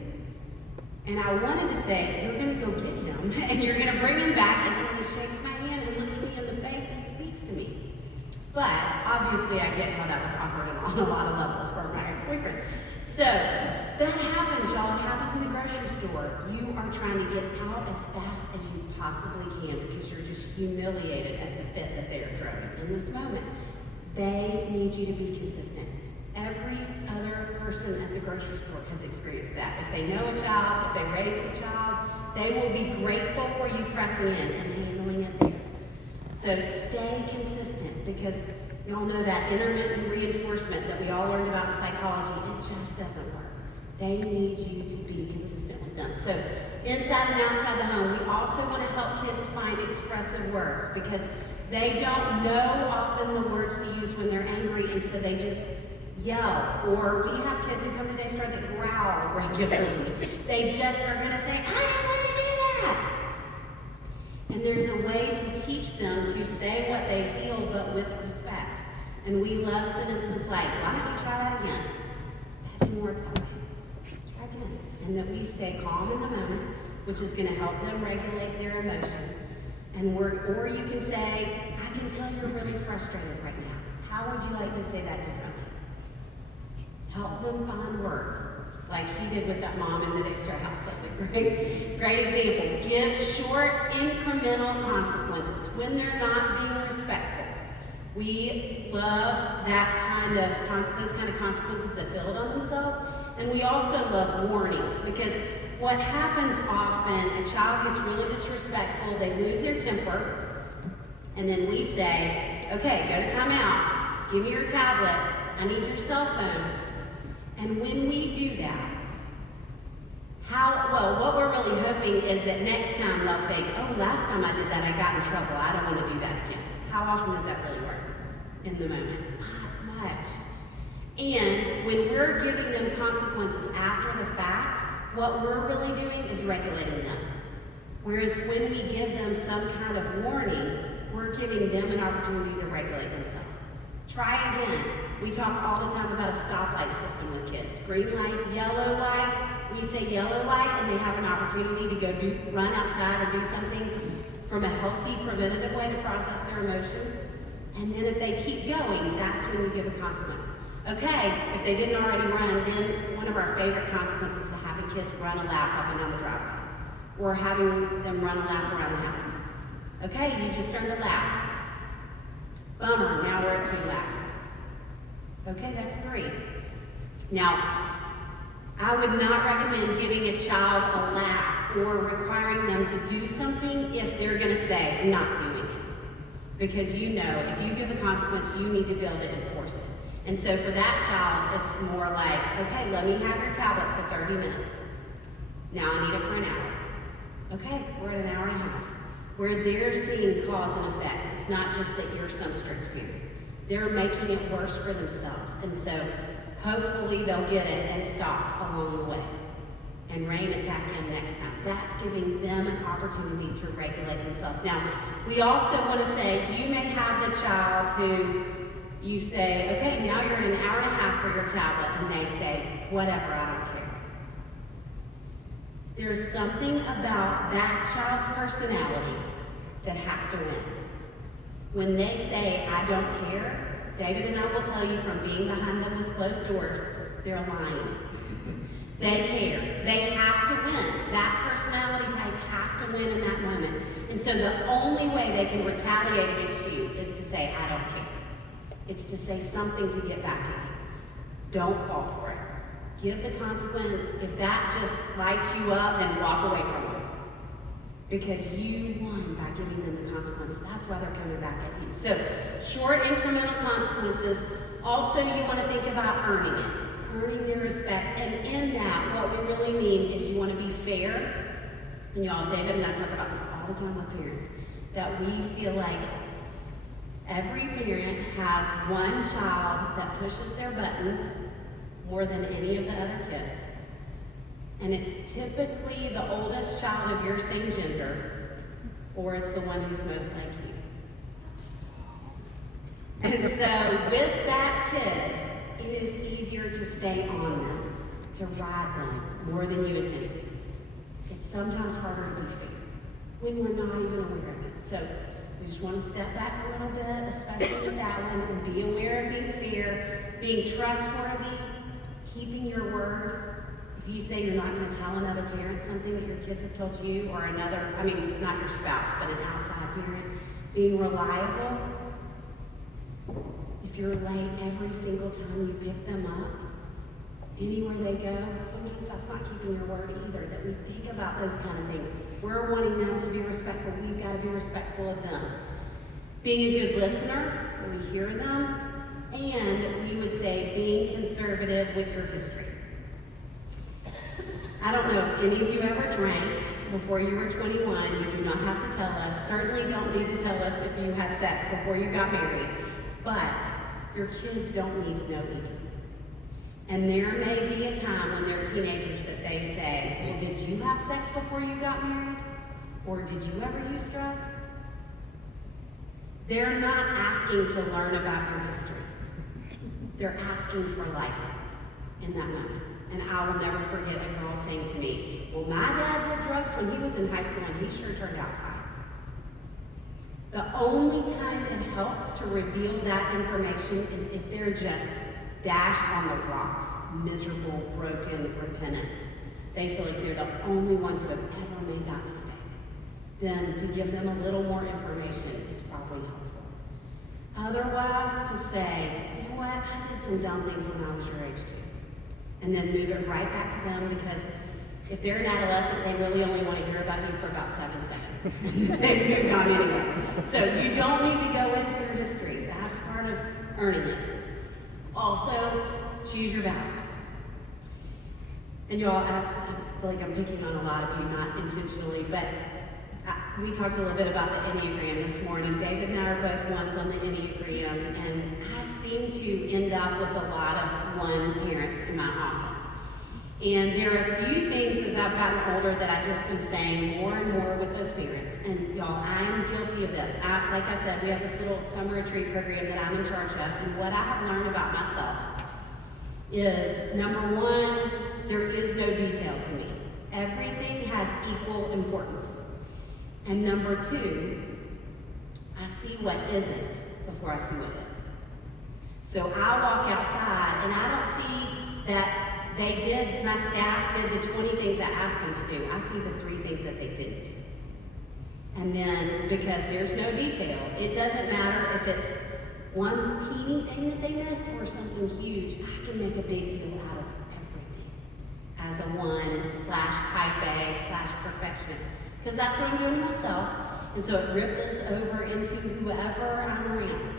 And I wanted to say, you're going to go get him, and you're going to bring him back until he shakes my hand and looks me in the face and speaks to me. But obviously I get how that was awkward on a lot of levels for my ex-boyfriend. So that happens, y'all. It happens in the grocery store. You are trying to get out as fast as you possibly can because you're just humiliated at the fit that they are throwing in this moment. They need you to be consistent. Every other person at the grocery store has experienced that. If they know a child, if they raise a child, they will be grateful for you pressing in and handling it there. So stay consistent, because y'all know that intermittent reinforcement that we all learned about in psychology, it just doesn't work. They need you to be consistent with them. So inside and outside the home, we also want to help kids find expressive words because they don't know often the words to use when they're angry, and so they just yell. Or we have kids who come to Daystar that growl regularly. They just are going to say, I don't want to do that. And there's a way to teach them to say what they feel, but with respect. And we love sentences like, why don't you try that again? That didn't work that way. Try again. And that we stay calm in the moment, which is going to help them regulate their emotion. And or you can say, I can tell you're really frustrated right now. How would you like to say that differently? Help them find words, like he did with that mom in the Daystar house. That's a great example. Give short, incremental consequences when they're not being respectful. We love those kind of consequences that build on themselves, and we also love warnings because what happens often, a child gets really disrespectful, they lose their temper, and then we say, okay, go to timeout, give me your tablet, I need your cell phone. And when we do that, what we're really hoping is that next time they'll think, oh, last time I did that, I got in trouble, I don't want to do that again. How often does that really work in the moment? Not much. And when we're giving them consequences after the fact, what we're really doing is regulating them. Whereas when we give them some kind of warning, we're giving them an opportunity to regulate themselves. Try again. We talk all the time about a stoplight system with kids. Green light, yellow light. We say yellow light and they have an opportunity to go run outside or do something from a healthy, preventative way to process their emotions. And then if they keep going, that's when we give a consequence. Okay, if they didn't already run, then one of our favorite consequences is having kids run a lap up and down the driveway. Or having them run a lap around the house. Okay, you just earned a lap. Bummer, now we're at 2 laps. Okay, that's 3. Now, I would not recommend giving a child a lap or requiring them to do something if they're going to say, not doing it. Because you know, if you give a consequence, you need to be able to enforce it. And so for that child, it's more like, okay, let me have your tablet for 30 minutes. Now I need it for an hour. Okay, we're at an hour and a half. Where they're seeing cause and effect. It's not just that you're some strict parent. They're making it worse for themselves. And so hopefully they'll get it and stop along the way and rein it back in next time. That's giving them an opportunity to regulate themselves. Now, we also want to say, you may have the child who you say, okay, now you're at an hour and a half for your tablet, and they say, whatever, I don't care. There's something about that child's personality that has to win. When they say, I don't care, David and I will tell you from being behind them with closed doors, they're lying. They care. They have to win. That personality type has to win in that moment. And so the only way they can retaliate against you is to say, I don't care. It's to say something to get back at you. Don't fall for it. Give the consequence. If that just lights you up, then walk away from it. Because you won by giving them the consequence. That's why they're coming back at you. So, short incremental consequences. Also, you want to think about earning it. Earning their respect. And in that, what we really mean is you want to be fair. And y'all, David and I talk about this all the time with parents. That we feel like every parent has one child that pushes their buttons more than any of the other kids. And it's typically the oldest child of your same gender, or it's the one who's most like you. And so with that kid, it is easier to stay on them, to ride them more than you intend to. It's sometimes harder to be fair when we're not even aware of it. So we just want to step back a little bit, especially with that one, and be aware of being fair, being trustworthy, keeping your word. If you say you're not going to tell another parent something that your kids have told you, or another, not your spouse, but an outside parent, being reliable. If you're late every single time you pick them up, anywhere they go, sometimes that's not keeping your word either, that we think about those kind of things. We're wanting them to be respectful. We've got to be respectful of them. Being a good listener, where we hear them, and we would say being conservative with your history. I don't know if any of you ever drank before you were 21. You do not have to tell us. Certainly don't need to tell us if you had sex before you got married. But your kids don't need to know either. And there may be a time when they're teenagers that they say, well, did you have sex before you got married? Or did you ever use drugs? They're not asking to learn about your history. They're asking for license in that moment. And I will never forget a girl saying to me, well, my dad did drugs when he was in high school and he sure turned out fine. The only time it helps to reveal that information is if they're just dashed on the rocks, miserable, broken, repentant. They feel like they're the only ones who have ever made that mistake. Then to give them a little more information is probably helpful. Otherwise, to say, you know what, I did some dumb things when I was your age too. And then move it right back to them, because if they're an adolescent, they really only want to hear about you for about 7 seconds. They've moved on anyway. So you don't need to go into your history. That's part of earning it. Also, choose your battles. And y'all, I feel like I'm picking on a lot of you, not intentionally, but we talked a little bit about the Enneagram this morning. David and I are both ones on the Enneagram, and I seem to end up with a lot of 1 parents in my office. And there are a few things as I've gotten older that I just am saying more and more with those parents. And y'all, I'm guilty of this. Like I said, we have this little summer retreat program that I'm in charge of, and what I have learned about myself is, number 1, there is no detail to me. Everything has equal importance. And number 2, I see what isn't before I see what is. So I walk outside and I don't see that my staff did the 20 things I asked them to do. I see the 3 things that they didn't do. And then, because there's no detail, it doesn't matter if it's one teeny thing that they missed or something huge. I can make a big deal out of everything as a 1/type A/perfectionist. Because that's what I'm doing myself. And so it ripples over into whoever I'm around.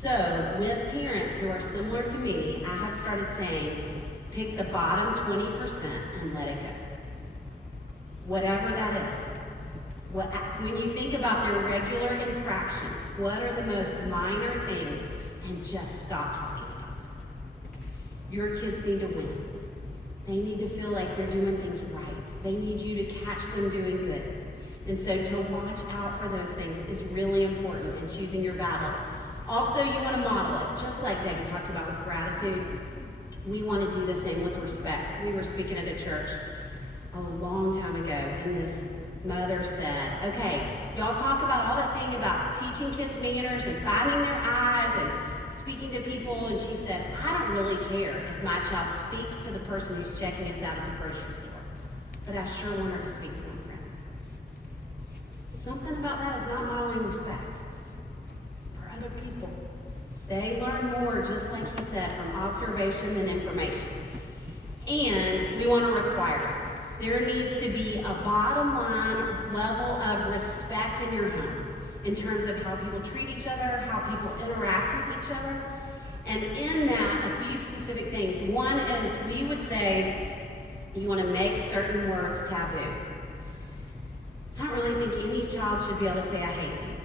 So with parents who are similar to me, I have started saying, pick the bottom 20% and let it go. Whatever that is. When you think about their regular infractions, what are the most minor things, and just stop talking about it. Your kids need to win. They need to feel like they're doing things right. They need you to catch them doing good. And so to watch out for those things is really important in choosing your battles. Also, you want to model it, just like David talked about with gratitude. We want to do the same with respect. We were speaking at a church a long time ago, and this mother said, okay, y'all talk about all that thing about teaching kids manners and binding their eyes and speaking to people, and she said, I don't really care if my child speaks to the person who's checking us out at the grocery store, but I sure want her to speak to my friends. Something about that is not modeling respect for other people. They learn more, just like he said, from observation and information. And we want to require it. There needs to be a bottom line level of respect in your home in terms of how people treat each other, how people interact with each other. And in that, a few specific things. One is, we would say you want to make certain words taboo. I don't really think any child should be able to say, I hate you.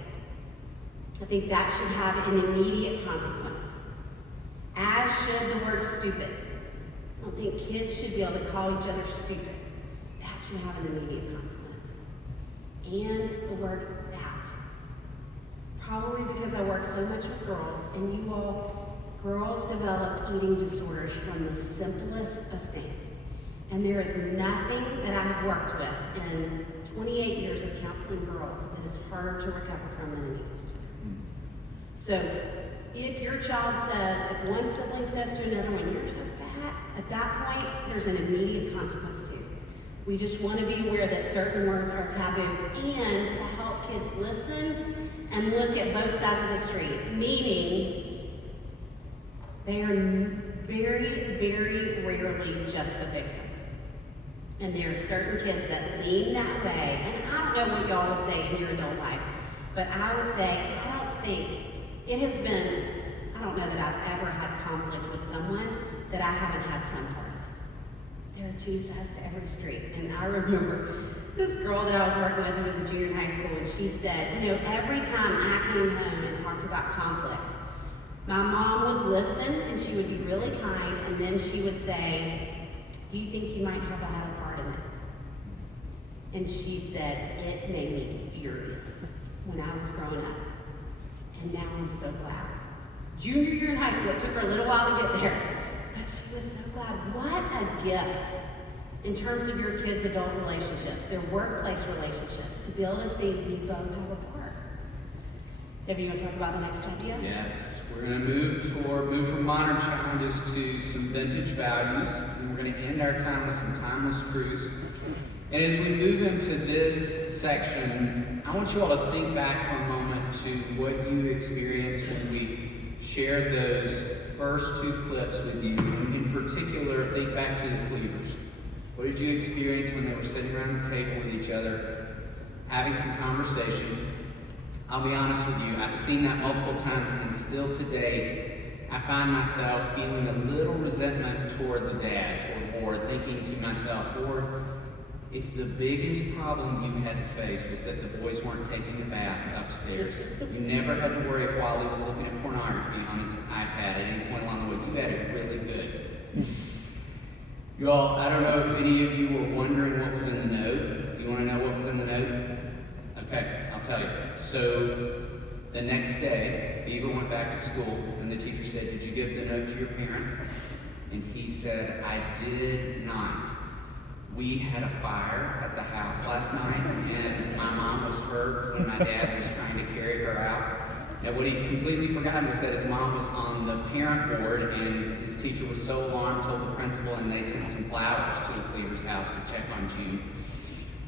I think that should have an immediate consequence. As should the word stupid. I don't think kids should be able to call each other stupid. That should have an immediate consequence. And the word that. Probably because I work so much with girls, and you all, girls develop eating disorders from the simplest of things. And there is nothing that I have worked with in 28 years of counseling girls that is harder to recover from than an eating disorder. So if your child says, if one sibling says to another one, you're so fat, at that point, there's an immediate consequence too. We just want to be aware that certain words are taboo, and to help kids listen and look at both sides of the street, meaning they are very, very rarely just the victim. And there are certain kids that lean that way, and I don't know what y'all would say in your adult life, but I would say, I don't think it has been, I don't know that I've ever had conflict with someone that I haven't had some part of. There are two sides to every street. And I remember this girl that I was working with who was a junior in high school, and she said, you know, every time I came home and talked about conflict, my mom would listen and she would be really kind, and then she would say, do you think you might have had a part in it? And she said, it made me furious when I was growing up. And now I'm so glad. Junior year in high school, it took her a little while to get there, but she was so glad. What a gift in terms of your kids' adult relationships, their workplace relationships, to be able to see you both have a part. Debbie, you want to talk about the next idea? Yes, we're going to move from modern challenges to some vintage values, and we're going to end our time with some timeless truths. And as we move into this section, I want you all to think back for a moment to what you experienced when we shared those first two clips with you. And in particular, think back to the Cleavers. What did you experience when they were sitting around the table with each other, having some conversation? I'll be honest with you, I've seen that multiple times, and still today, I find myself feeling a little resentment toward the dad, toward Ward, thinking to myself, Ward, if the biggest problem you had to face was that the boys weren't taking a bath upstairs, you never had to worry if Wally was looking at pornography on his iPad at any point along the way, you had it really good. You all, I don't know if any of you were wondering what was in the note. You want to know what was in the note? Okay, I'll tell you. So, the next day, Beaver went back to school, and the teacher said, did you give the note to your parents? And he said, I did not. We had a fire at the house last night, and my mom was hurt when my dad was trying to carry her out. And what he completely forgot was that his mom was on the parent board, and his teacher was so alarmed, told the principal, and they sent some flowers to the Cleavers' house to check on June.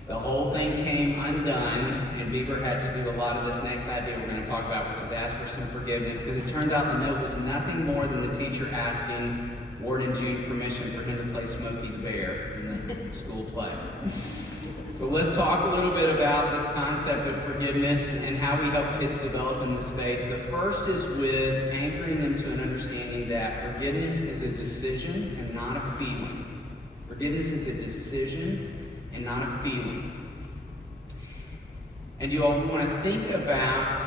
The whole thing came undone, and Beaver had to do a lot of this next idea we're going to talk about, which is ask for some forgiveness, because it turned out the note was nothing more than the teacher asking Ward and June permission for him to play Smokey the Bear in the school play. So let's talk a little bit about this concept of forgiveness and how we help kids develop in this space. The first is with anchoring them to an understanding that forgiveness is a decision and not a feeling. Forgiveness is a decision and not a feeling. And you all want to think about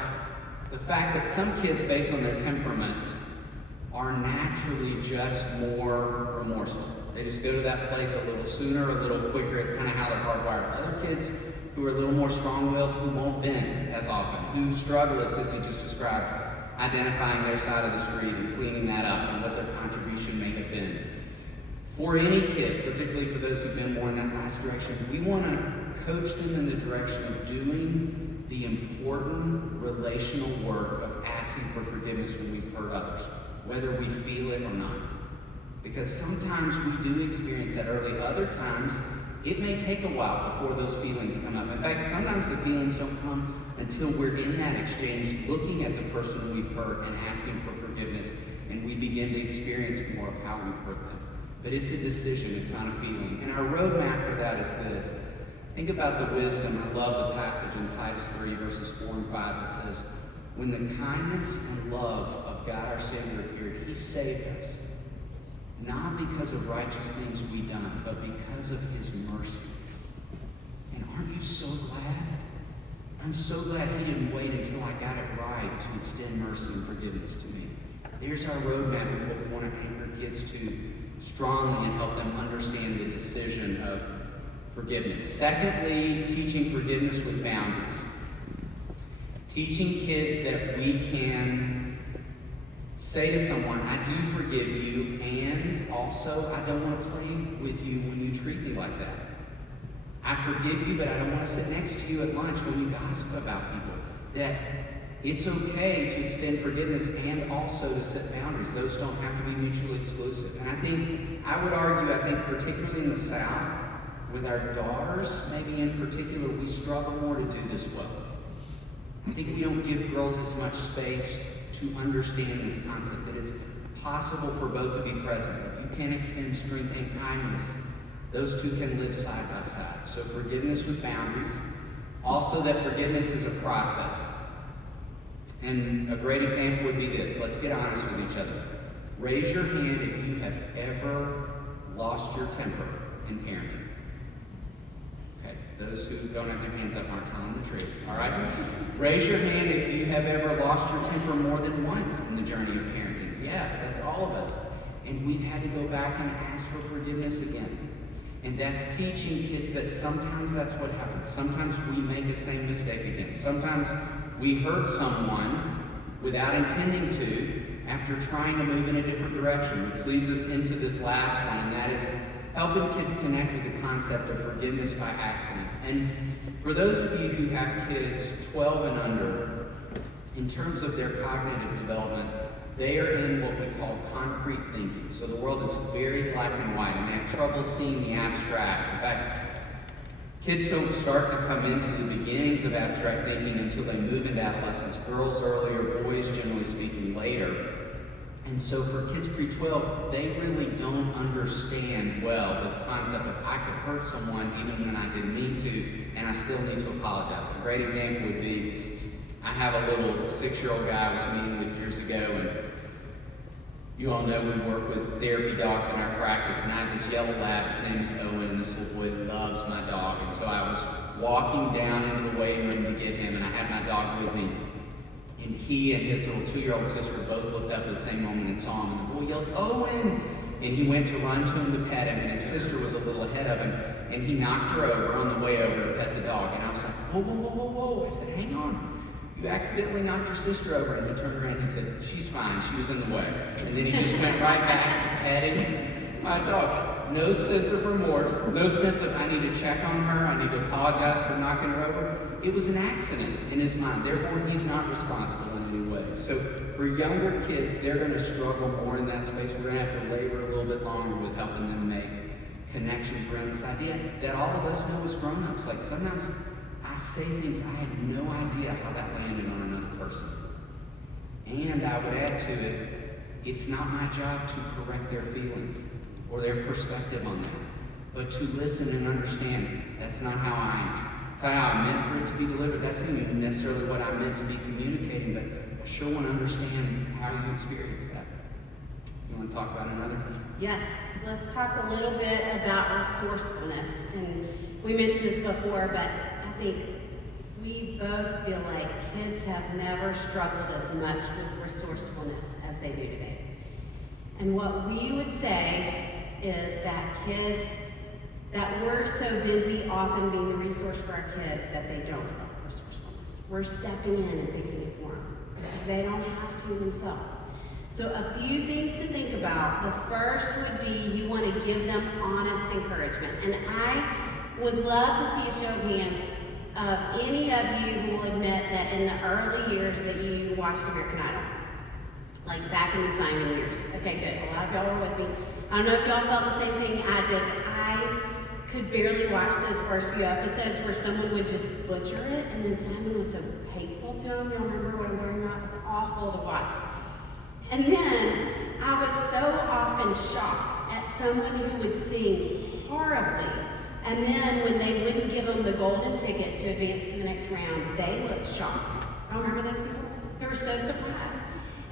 the fact that some kids, based on their temperament, are naturally just more remorseful. They just go to that place a little sooner, a little quicker. It's kind of how they're hardwired. Other kids who are a little more strong-willed, who won't bend as often, who struggle, as Sissy just described, identifying their side of the street and cleaning that up and what their contribution may have been. For any kid, particularly for those who've been more in that last direction, we want to coach them in the direction of doing the important relational work of asking for forgiveness when we've hurt others, whether we feel it or not. Because sometimes we do experience that early. Other times, it may take a while before those feelings come up. In fact, sometimes the feelings don't come until we're in that exchange, looking at the person we've hurt and asking for forgiveness, and we begin to experience more of how we've hurt them. But it's a decision, it's not a feeling. And our roadmap for that is this. Think about the wisdom. I love the passage in Titus 3, verses 4 and 5 that says, when the kindness and love of God our Savior appeared, He saved us. Not because of righteous things we've done, but because of His mercy. And aren't you so glad? I'm so glad He didn't wait until I got it right to extend mercy and forgiveness to me. There's our roadmap of what we want to anchor kids to strongly and help them understand the decision of forgiveness. Secondly, teaching forgiveness with boundaries. Teaching kids that we can say to someone, I do forgive you, and also I don't want to play with you when you treat me like that. I forgive you, but I don't want to sit next to you at lunch when you gossip about people. That it's okay to extend forgiveness and also to set boundaries. Those don't have to be mutually exclusive. And I would argue, particularly in the South, with our daughters, maybe in particular, we struggle more to do this well. I think we don't give girls as much space to understand this concept, that it's possible for both to be present. You can extend strength and kindness. Those two can live side by side. So forgiveness with boundaries. Also that forgiveness is a process. And a great example would be this. Let's get honest with each other. Raise your hand if you have ever lost your temper in parenting? Okay, those who don't have their hands up aren't telling the truth, all right? Raise your hand if you have ever lost your temper more than once in the journey of parenting. Yes, that's all of us. And we've had to go back and ask for forgiveness again. And that's teaching kids that sometimes that's what happens. Sometimes we make the same mistake again. Sometimes we hurt someone without intending to after trying to move in a different direction, which leads us into this last one, and that is helping kids connect with the concept of forgiveness by accident. And for those of you who have kids 12 and under, in terms of their cognitive development, they are in what we call concrete thinking. So the world is very black and white, and they have trouble seeing the abstract. In fact, kids don't start to come into the beginnings of abstract thinking until they move into adolescence. Girls earlier, boys generally speaking later. And so for kids pre-12, they really don't understand well this concept of I could hurt someone even when I didn't mean to, and I still need to apologize. A great example would be, I have a little 6-year-old guy I was meeting with years ago, and you all know we work with therapy dogs in our practice, and I have this yellow lab, his name is Owen, and this little boy loves my dog. And so I was walking down into the waiting room to get him, and I had my dog with me. And he and his little 2-year-old sister both looked up at the same moment and saw him, and the boy yelled, "Owen!" And he went to run to him to pet him, and his sister was a little ahead of him, and he knocked her over on the way over to pet the dog. And I was like, "Whoa, whoa, whoa, whoa, whoa." I said, "Hang on. You accidentally knocked your sister over." And he turned around and he said, "She's fine, she was in the way." And then he just went right back to petting my dog. No sense of remorse, no sense of I need to check on her, I need to apologize for knocking her over. It was an accident in his mind, therefore he's not responsible in any way. So for younger kids, they're going to struggle more in that space. We're going to have to labor a little bit longer with helping them make connections around this idea that all of us know as grown-ups. Like sometimes I say things I had no idea how that landed on another person. And I would add to it, it's not my job to correct their feelings or their perspective on that, but to listen and understand that's not how I am. That's not how I meant for it to be delivered. That's not even necessarily what I meant to be communicating, but I sure want to understand how you experience that. You want to talk about another? Yes, let's talk a little bit about resourcefulness. And we mentioned this before, but I think we both feel like kids have never struggled as much with resourcefulness as they do today. And what we would say is that kids, that we're so busy often being the resource for our kids that they don't develop resourcefulness. We're stepping in and fixing it for them. They don't have to themselves. So a few things to think about. The first would be you want to give them honest encouragement. And I would love to see a show of hands of any of you who will admit that in the early years that you watched American Idol. Like back in the Simon years. Okay, good. A lot of y'all were with me. I don't know if y'all felt the same thing I did. I could barely watch those first few episodes where someone would just butcher it, and then Simon was so hateful to him. Y'all remember what I'm talking about? It was awful to watch. And then I was so often shocked at someone who would sing horribly, and then when they wouldn't give them the golden ticket to advance to the next round, they looked shocked. I remember those people? They were so surprised.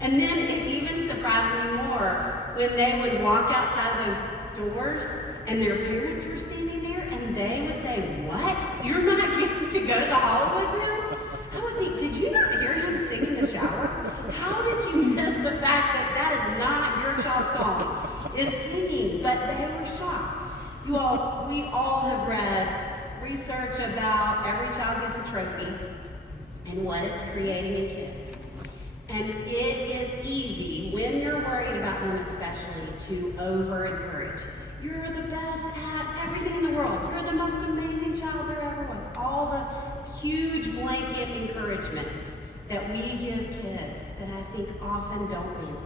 And then it even surprised me more when they would walk outside those doors and their parents were standing there and they would say, "What? You're not getting to go to the Hollywood now?" I would think, did you not hear him sing in the shower? How did you miss the fact that that is not your child's calling, is singing? But they were shocked. We all have read research about every child gets a trophy and what it's creating in kids. And it is easy, when you're worried about them especially, to over-encourage. You're the best at everything in the world. You're the most amazing child there ever was. All the huge blanket encouragements that we give kids that I think often don't mean it.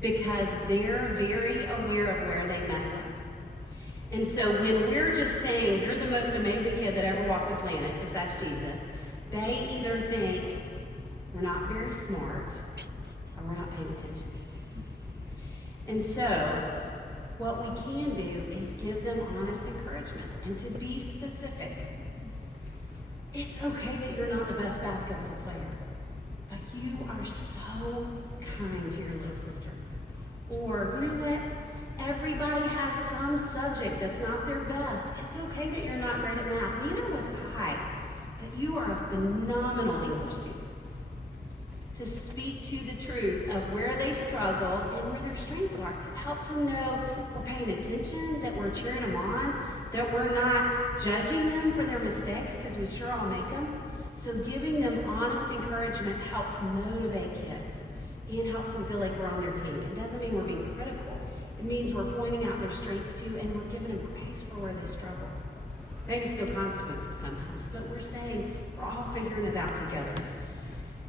Because they're very aware of where they mess up. And so when we're just saying, you're the most amazing kid that ever walked the planet, because that's Jesus, they either think, we're not very smart, or we're not paying attention. And so, what we can do is give them honest encouragement and to be specific. It's okay that you're not the best basketball player, but you are so kind to your little sister. Or, you know what? Everybody has some subject that's not their best. It's okay that you're not great at math. Neither was I. But you are a phenomenal English student. To speak to the truth of where they struggle and where their strengths are. It helps them know we're paying attention, that we're cheering them on, that we're not judging them for their mistakes, because we sure all make them. So giving them honest encouragement helps motivate kids and helps them feel like we're on their team. It doesn't mean we're being critical. It means we're pointing out their strengths too, and we're giving them grace for where they struggle. Maybe still consequences sometimes, but we're saying we're all figuring it out together.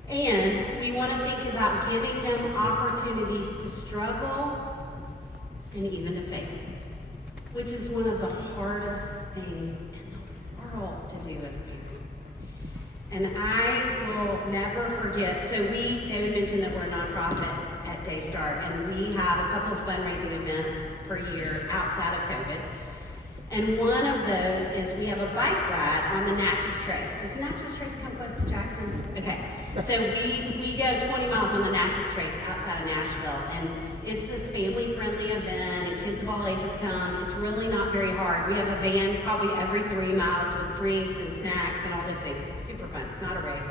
And we want to think about giving them opportunities to struggle and even to fail, which is one of the hardest things in the world to do as parents. And I will never forget, so David mentioned that we're a nonprofit at Daystart, and we have a couple of fundraising events per year outside of COVID. And one of those is we have a bike ride on the Natchez Trace. Does Natchez Trace come close to Jackson? Okay. So we go 20 miles on the Natchez Trace outside of Nashville, and it's this family-friendly event, and kids of all ages come. It's really not very hard. We have a van probably every 3 miles with drinks and snacks and all those things. It's super fun. It's not a race.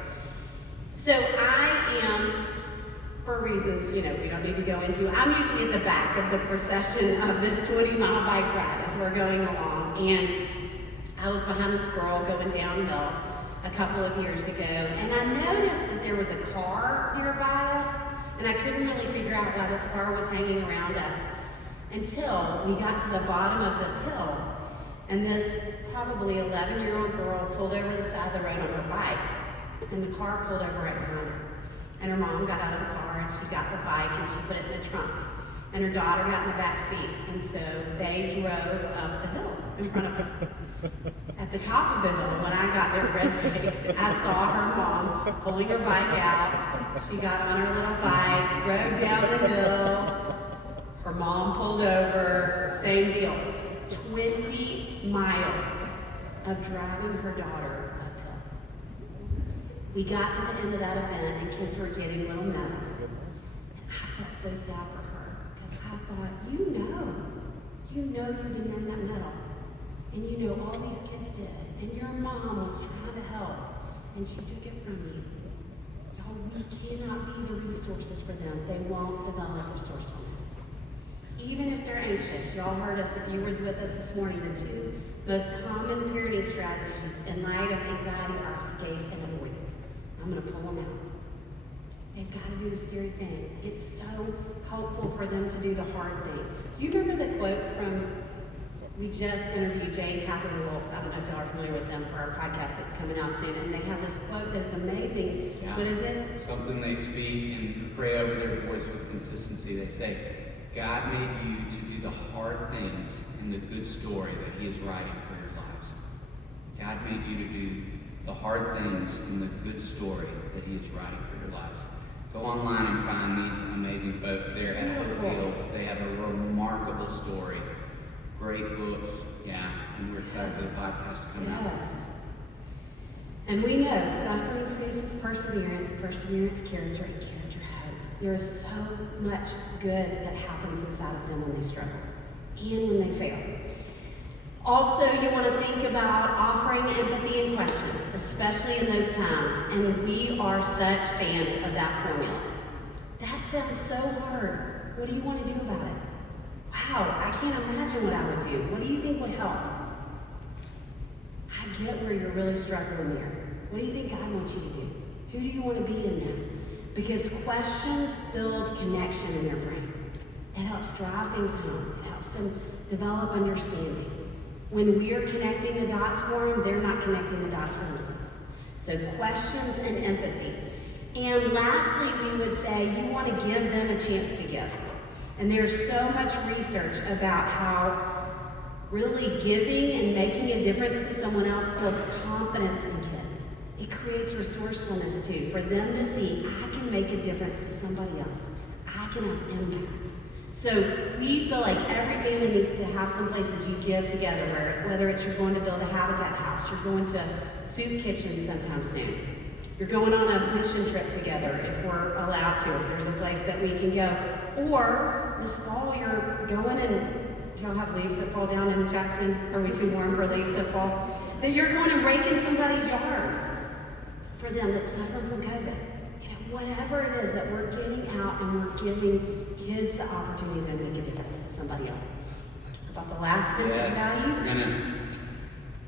So I am, for reasons, we don't need to go into, I'm usually at the back of the procession of this 20-mile bike ride as we're going along. And I was behind this girl going downhill a couple of years ago, and I noticed that there was a car nearby us, and I couldn't really figure out why this car was hanging around us until we got to the bottom of this hill, and this probably 11-year-old girl pulled over the side of the road on her bike, and the car pulled over right behind her. And her mom got out of the car, and she got the bike, and she put it in the trunk. And her daughter got in the back seat, and so they drove up the hill in front of us. At the top of the hill, when I got there red-faced, I saw her mom pulling her bike out. She got on her little bike, drove down the hill. Her mom pulled over, same deal. 20 miles of driving her daughter up hills. We got to the end of that event, and kids were getting little medals. And I felt so sad for her, because I thought, you know you didn't earn that medal. And all these kids did. And your mom was trying to help, and she took it from you. Y'all, we cannot be the resources for them. They won't develop resourcefulness. Even if they're anxious, y'all heard us, if you were with us this morning, the two most common parenting strategies in light of anxiety are escape and avoidance. I'm going to pull them out. They've got to do the scary thing. It's so helpful for them to do the hard thing. Do you remember the quote from, we just interviewed Jay and Catherine Wolf. I don't know if y'all are familiar with them for our podcast that's coming out soon. And they have this quote that's amazing. Yeah. What is it? Something they speak and pray over their voice with consistency. They say, God made you to do the hard things in the good story that He is writing for your lives. God made you to do the hard things in the good story that He is writing for your lives. Go online and find these amazing folks there at Hope Hills. They have a remarkable story. Great books, yeah, and we're excited for the podcast to come out. And we know suffering produces perseverance, perseverance, character, and character, hope. There is so much good that happens inside of them when they struggle and when they fail. Also, you want to think about offering empathy and questions, especially in those times. And we are such fans of that formula. That sounds so hard. What do you want to do about it? Wow, I can't imagine what I would do. What do you think would help? I get where you're really struggling there. What do you think God wants you to do? Who do you want to be in them? Because questions build connection in their brain. It helps drive things home. It helps them develop understanding. When we're connecting the dots for them, they're not connecting the dots for themselves. So questions and empathy. And lastly, we would say you want to give them a chance to give. And there's so much research about how really giving and making a difference to someone else builds confidence in kids. It creates resourcefulness too, for them to see, I can make a difference to somebody else. I can have impact. So we feel like every family needs to have some places you give together, whether it's you're going to build a Habitat house, you're going to soup kitchens sometime soon. You're going on a mission trip together if we're allowed to, if there's a place that we can go. Or this fall, you're going and y'all have leaves that fall down in Jackson? Are we too warm for leaves that fall? That you're going and raking somebody's yard for them that's suffering from COVID. You know, whatever it is that we're getting out and we're giving kids the opportunity to make a difference to somebody else. About the last mental Yes, value. we're gonna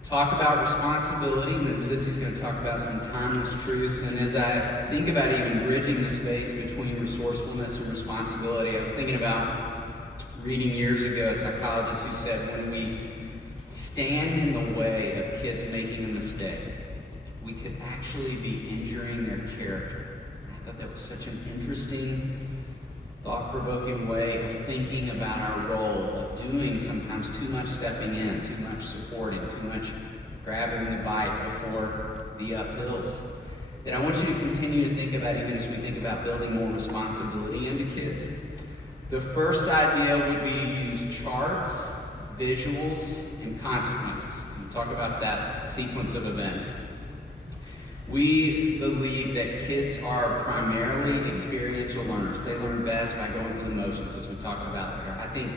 talk about responsibility, and then Sissy's gonna talk about some timeless truths. And as I think about even bridging the space between resourcefulness and responsibility, I was thinking about reading years ago a psychologist who said when we stand in the way of kids making a mistake, we could actually be injuring their character. I thought that was such an interesting, thought-provoking way of thinking about our role of doing sometimes too much stepping in, too much supporting, too much grabbing the bike before the uphills. That I want you to continue to think about even as we think about building more responsibility into kids. The first idea would be to use charts, visuals, and consequences. We'll talk about that sequence of events. We believe that kids are primarily experiential learners. They learn best by going through the motions, as we talked about there. I think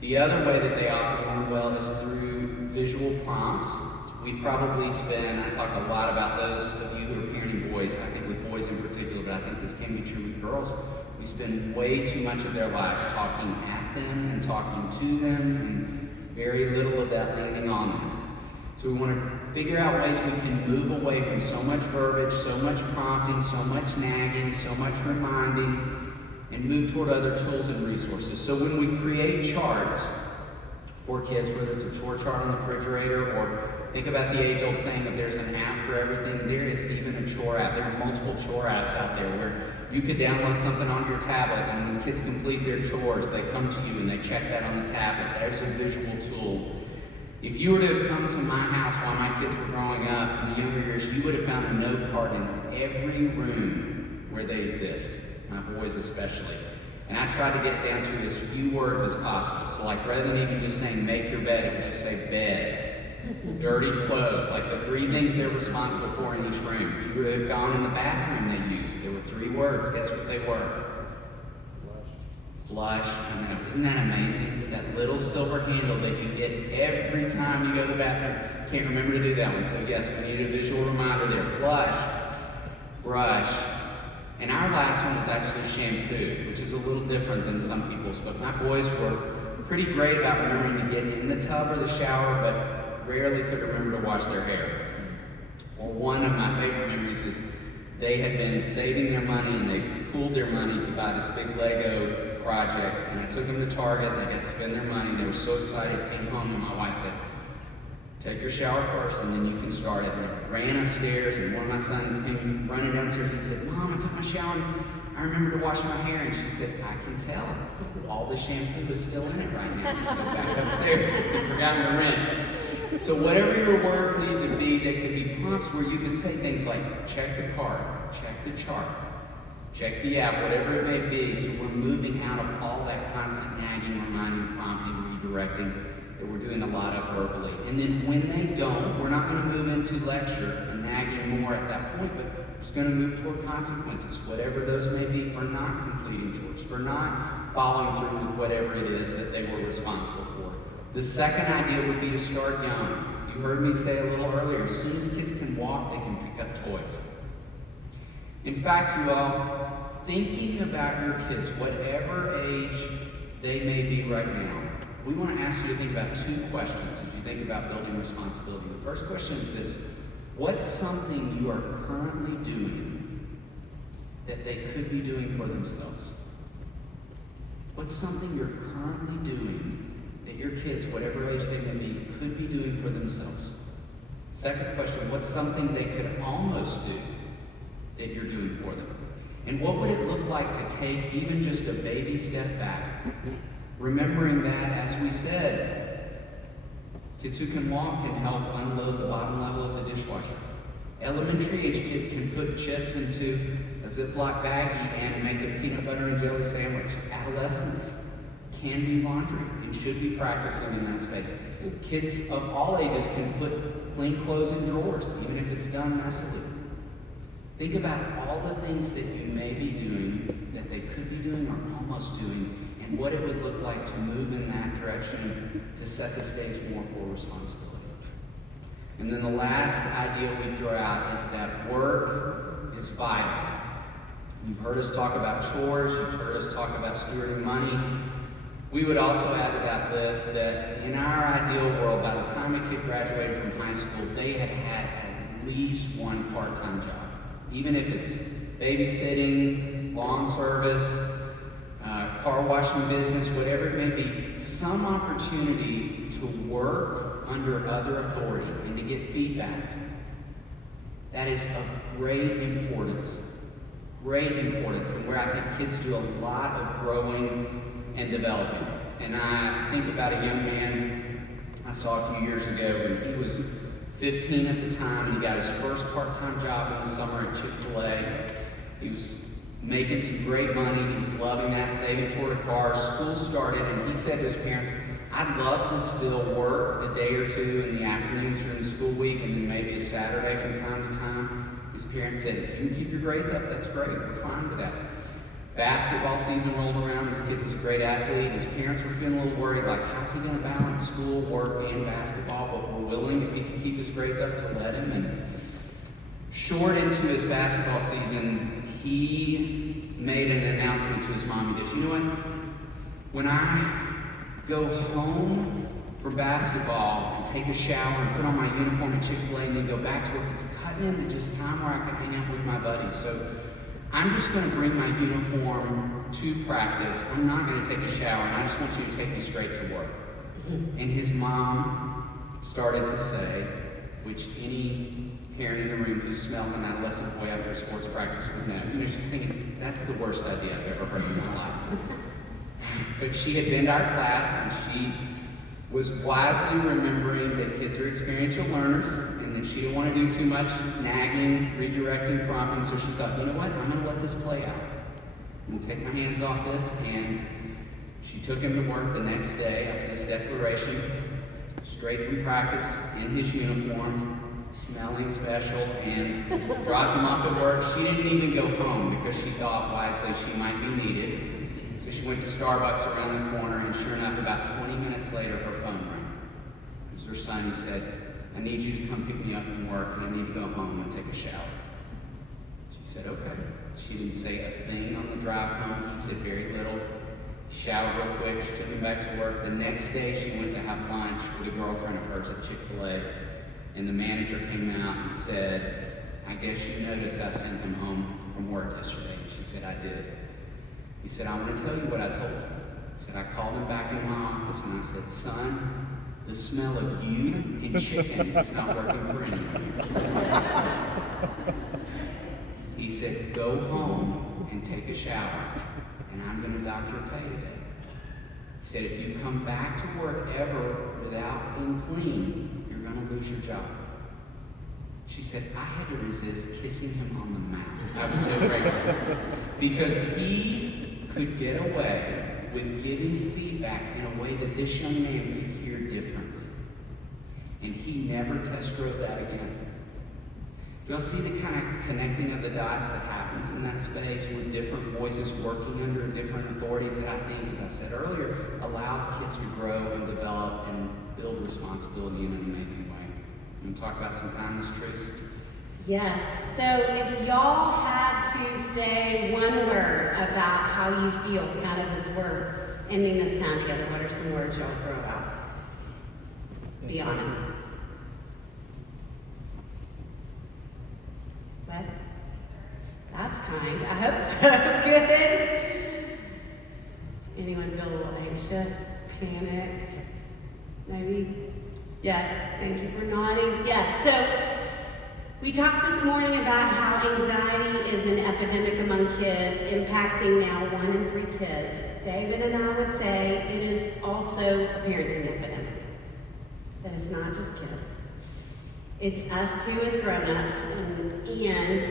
the other way that they often learn well is through visual prompts. We probably spend, I talk a lot about those of you who are parenting boys, I think with boys in particular, but I think this can be true with girls. We spend way too much of their lives talking at them and talking to them, and very little of that landing on them. So we want to figure out ways we can move away from so much verbiage, so much prompting, so much nagging, so much reminding, and move toward other tools and resources. So when we create charts for kids, whether it's a chore chart on the refrigerator, or think about the age-old saying that there's an app for everything, there is even a chore app. There are multiple chore apps out there where you could download something on your tablet, and when kids complete their chores, they come to you and they check that on the tablet. There's a visual tool. If you were to have come to my house while my kids were growing up in the younger years, you would have found a note card in every room where they exist, my boys especially. And I tried to get down to as few words as possible. So like rather than even just saying make your bed, it would just say bed, dirty clothes, like the 3 things they're responsible for in each room. If you would have gone in the bathroom they used, there were 3 words. Guess what they were? Flush. I know, isn't that amazing? That little silver handle that you get every time you go to the bathroom. Can't remember to do that one, so yes, we need a visual reminder there. Flush, brush, and our last one was actually shampoo, which is a little different than some people's, but my boys were pretty great about remembering to get in the tub or the shower, but rarely could remember to wash their hair. Well, one of my favorite memories is they had been saving their money and they pooled their money to buy this big Lego project, and I took them to Target and they got to spend their money, and they were so excited. Came home and my wife said, take your shower first and then you can start it. And I ran upstairs, and one of my sons came running downstairs and said, Mom, I took my shower and I remember to wash my hair. And she said, I can tell. All the shampoo is still in it right now. She went back upstairs and forgot to rinse. So whatever your words need to be, they could be prompts where you can say things like, check the card, check the chart, check the app, whatever it may be. So we're moving out of all that constant nagging, reminding, prompting, redirecting that we're doing a lot of verbally. And then when they don't, we're not going to move into lecture and nagging more at that point, but we're just going to move toward consequences, whatever those may be, for not completing chores, for not following through with whatever it is that they were responsible for. The second idea would be to start young. You heard me say a little earlier, as soon as kids can walk, they can pick up toys. In fact, you all, thinking about your kids, whatever age they may be right now, we want to ask you to think about 2 questions as you think about building responsibility. The first question is this: what's something you are currently doing that they could be doing for themselves? What's something you're currently doing that your kids, whatever age they may be, could be doing for themselves? Second question, what's something they could almost do that you're doing for them? And what would it look like to take even just a baby step back? Remembering that, as we said, kids who can walk can help unload the bottom level of the dishwasher. Elementary age kids can put chips into a Ziploc baggie and make a peanut butter and jelly sandwich. Adolescents can do laundry and should be practicing in that space. Kids of all ages can put clean clothes in drawers, even if it's done messily. Think about all the things that you may be doing that they could be doing or almost doing, and and what it would look like to move in that direction to set the stage more for responsibility. And then the last idea we throw out is that work is vital. You've heard us talk about chores, you've heard us talk about stewarding money. We would also add to that list that in our ideal world, by the time a kid graduated from high school, they had had at least one part-time job. Even if it's babysitting, lawn service, car washing business, whatever it may be, some opportunity to work under other authority and to get feedback. That is of great importance, and where I think kids do a lot of growing and developing. And I think about a young man I saw a few years ago, and he was 15 at the time, and he got his first part-time job in the summer at Chick-fil-A. He was making some great money, he was loving that, saving toward a car. School started, and he said to his parents, I'd love to still work a day or two in the afternoons during the school week, and then maybe a Saturday from time to time. His parents said, if you can keep your grades up, that's great, we're fine with that. Basketball season rolled around, this kid was a great athlete. His parents were feeling a little worried, like, how's he gonna balance school, work, and basketball? But we're willing, if he can keep his grades up, to let him. And short into his basketball season, he made an announcement to his mom. He goes, you know what? When I go home for basketball and take a shower and put on my uniform at Chick-fil-A and then go back to work, it's cutting into just time where I can hang out with my buddies. So I'm just going to bring my uniform to practice. I'm not going to take a shower, and I just want you to take me straight to work. And his mom started to say, which any parent in the room who's smelled an adolescent boy after sports practice would know. You know, she's thinking, that's the worst idea I've ever heard in my life. But she had been to our class, and she was wisely remembering that kids are experiential learners, and that she didn't want to do too much nagging, redirecting, prompting, so she thought, you know what, I'm going to let this play out. I'm going to take my hands off this, and she took him to work the next day after this declaration, straight from practice, in his uniform, smelling special, and dropped him off at work. She didn't even go home because she thought wisely she might be needed. So she went to Starbucks around the corner, and sure enough, about 20 minutes later, her phone rang. It was her son. He said, I need you to come pick me up from work, and I need to go home and take a shower. She said, okay. She didn't say a thing on the drive home. He said very little. Showered real quick. She took him back to work. The next day, she went to have lunch with a girlfriend of hers at Chick-fil-A, and the manager came out and said, I guess you noticed I sent him home from work yesterday. She said, I did. He said, I want to tell you what I told him. He said, I called him back in my office and I said, son, the smell of you and chicken is not working for anyone. He said, go home and take a shower, and I'm going to dock your pay today. He said, if you come back to work ever without being clean, you're going to lose your job. She said, I had to resist kissing him on the mouth. I was so grateful. Because he could get away with giving feedback in a way that this young man could hear differently. And he never test drove that again. You'll see the kind of connecting of the dots that happens in that space with different voices working under different authorities that I think, as I said earlier, allows kids to grow and develop and build responsibility in an amazing way. You want to talk about some timeless truths? Yes. So if y'all had to say one word about how you feel kind of as we're ending this time together, what are some words y'all throw out? Be honest. What? That's kind. I hope so. Good. Anyone feel a little anxious, panicked? Maybe? Yes. Thank you for nodding. Yes. So we talked this morning about how anxiety is an epidemic among kids, impacting now 1 in 3 kids. David and I would say it is also a parenting epidemic. That it's not just kids. It's us too as grown-ups, and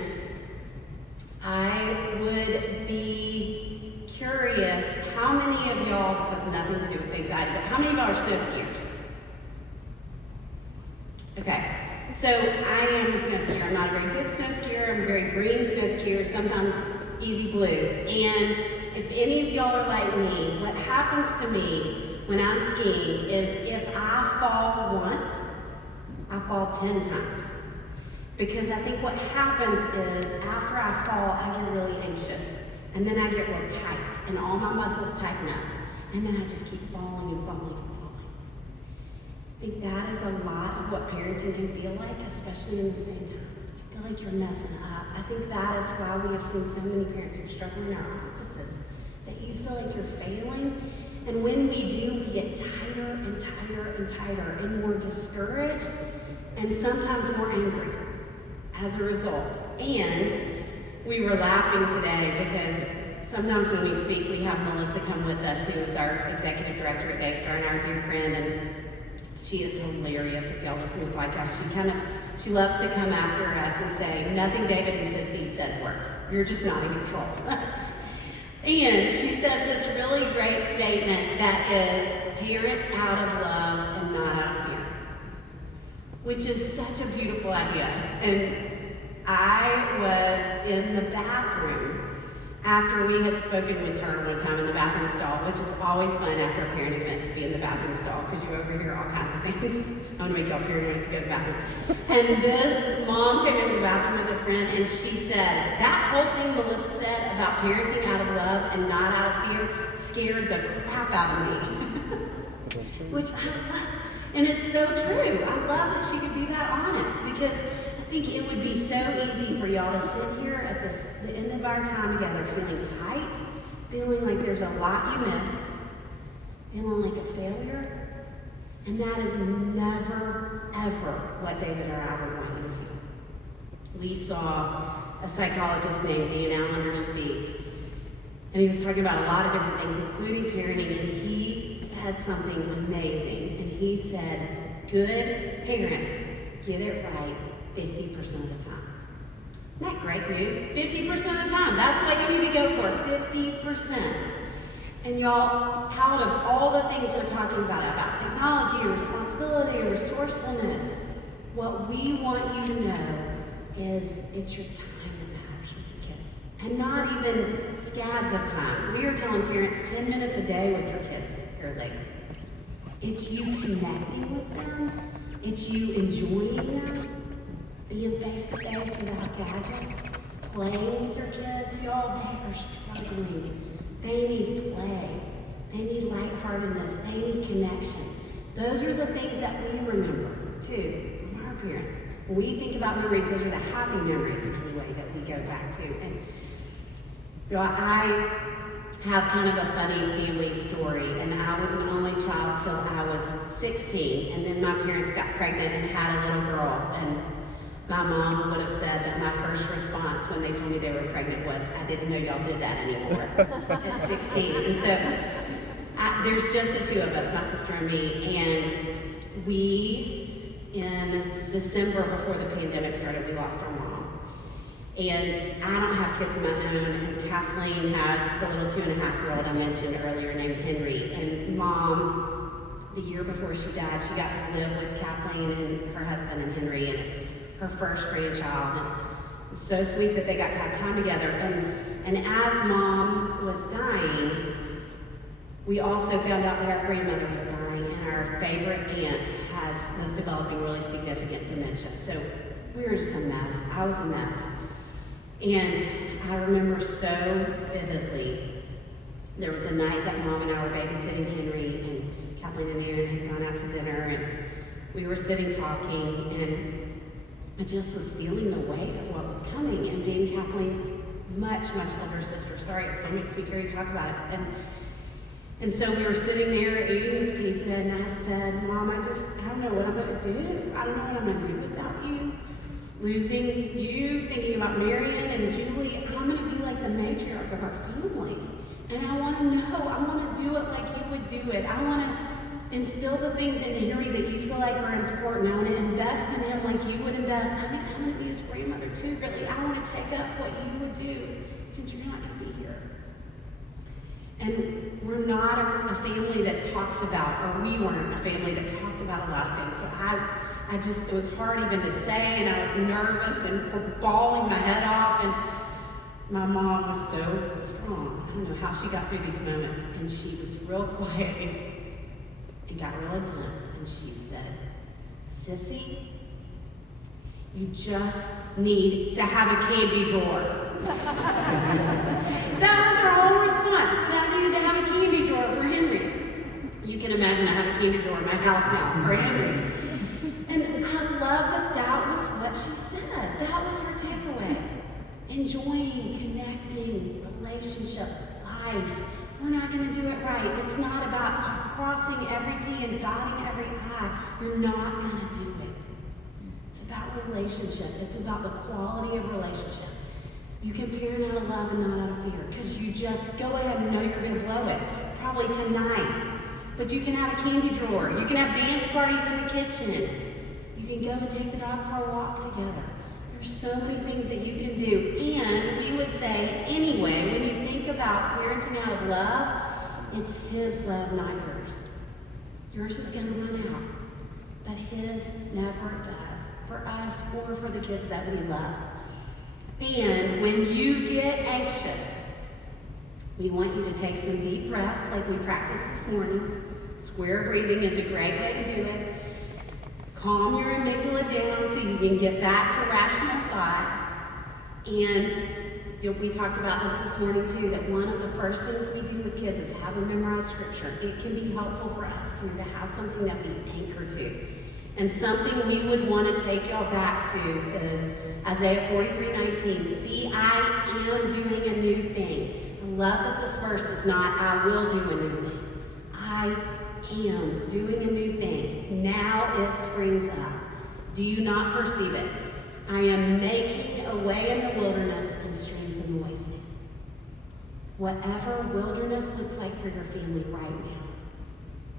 I would be curious how many of y'all, this has nothing to do with anxiety, but how many of y'all are snow skiers? Okay. So I am a snow skier. I'm not a very good snow skier. I'm a very green snow skier, sometimes easy blues. And if any of y'all are like me, what happens to me when I'm skiing is if I fall once, I fall 10 times. Because I think what happens is after I fall, I get really anxious. And then I get real tight, and all my muscles tighten up. And then I just keep falling and falling and falling. I think that is a lot of what parenting can feel like, especially in the same time. You feel like you're messing up. I think that is why we have seen so many parents who are struggling in our offices, that you feel like you're failing. And when we do, we get tighter and tighter and tighter and more discouraged and sometimes more angry as a result. And we were laughing today because sometimes when we speak, we have Melissa come with us, who is our executive director at Daystar and our dear friend, and she is hilarious. If y'all listen to the podcast, she loves to come after us and say, nothing David and Sissy said works. You're just not in control. And she said this really great statement that is, parent out of love and not out of fear, which is such a beautiful idea. And I was in the bathroom after we had spoken with her one time in the bathroom stall, which is always fun after a parent event to be in the bathroom stall because you overhear all kinds of things. I'm gonna make y'all paranoid if you go to the bathroom. And this mom came into the bathroom with a friend and she said, that whole thing Melissa said about parenting out of love and not out of fear scared the crap out of me. Which I love. And it's so true. I love that she could be that honest because I think it would be so easy for y'all to sit here at the end of our time together feeling tight, feeling like there's a lot you missed, feeling like a failure. And that is never, ever what David or I would want you to feel. We saw a psychologist named Dan Allender speak, and he was talking about a lot of different things, including parenting, and he said something amazing. And he said, good parents get it right 50% of the time. Isn't that great news? 50% of the time. That's what you need to go for, 50%. And y'all, out of all the things we're talking about technology, or responsibility, or resourcefulness, what we want you to know is it's your time that matters with your kids. And not even scads of time. We are telling parents 10 minutes a day with your kids or later. It's you connecting with them. It's you enjoying them. Being face-to-face without gadgets. Playing with your kids. Y'all, they are struggling. They need play. They need lightheartedness. They need connection. Those are the things that we remember, too, from our parents. When we think about memories, those are the happy memories is the way that we go back to. And so I have kind of a funny family story, and I was an only child till I was 16, and then my parents got pregnant and had a little girl, and my mom would have said that my first response when they told me they were pregnant was, I didn't know y'all did that anymore at 16. And so there's just the two of us, my sister and me, and we, in December before the pandemic started, we lost our mom. And I don't have kids of my own, and Kathleen has the little 2.5-year-old I mentioned earlier named Henry. And Mom, the year before she died, she got to live with Kathleen and her husband and Henry, and it's her first grandchild. And it's so sweet that they got to have time together. And as Mom was dying, we also found out that our grandmother was dying, and our favorite aunt was developing really significant dementia. So we were just a mess. I was a mess. And I remember so vividly, there was a night that Mom and I were babysitting Henry, and Kathleen and Aaron had gone out to dinner, and we were sitting talking, and I just was feeling the weight of what was coming, and being Kathleen's much, much older sister. Sorry, it still makes me teary to talk about it. And so we were sitting there eating this pizza, and I said, Mom, I don't know what I'm going to do. I don't know what I'm going to do without you. Losing you, thinking about Marion and Julie, I'm going to be like the matriarch of our family. And I want to know, I want to do it like you would do it. I want to instill the things in Henry that you feel like are important. I want to invest in him like you would invest. I think I'm going to be his grandmother too, really. I want to take up what you would do since you're not going to be here. And we're not a family that talks about, or we weren't a family that talked about a lot of things. So it was hard even to say, and I was nervous and bawling my head off, and my mom was so calm. I don't know how she got through these moments. And she was real quiet and got real intense. And she said, Sissy, you just need to have a candy drawer. That was her whole response, that I needed to have a candy drawer for Henry. You can imagine I have a candy drawer in my house now for Henry. And I love that was what she said. That was her takeaway. Enjoying, connecting, relationship, life. We're not going to do it right. It's not about crossing every T and dotting every I. You're not going to do it. It's about relationship. It's about the quality of relationship. You can parent out of love and not out of fear, because you just go ahead and know you're going to blow it, probably tonight. But you can have a candy drawer. You can have dance parties in the kitchen. You can go and take the dog for a walk together. There's so many things that you can do. And we would say, anyway, when you think about parenting out of love, it's his love, not yours. Yours is going to run out, but his never does, for us or for the kids that we love. And when you get anxious, we want you to take some deep breaths like we practiced this morning. Square breathing is a great way to do it. Calm your amygdala down so you can get back to rational thought. And we talked about this morning too, that one of the first things we do with kids is have them memorize scripture. It can be helpful for us too to have something that we anchor to. And something we would want to take y'all back to is Isaiah 43:19. See, I am doing a new thing. I love that this verse is not, I will do a new thing. I am doing a new thing. Now it springs up. Do you not perceive it? I am making a way in the wilderness and streams in the wasteland. Whatever wilderness looks like for your family right now,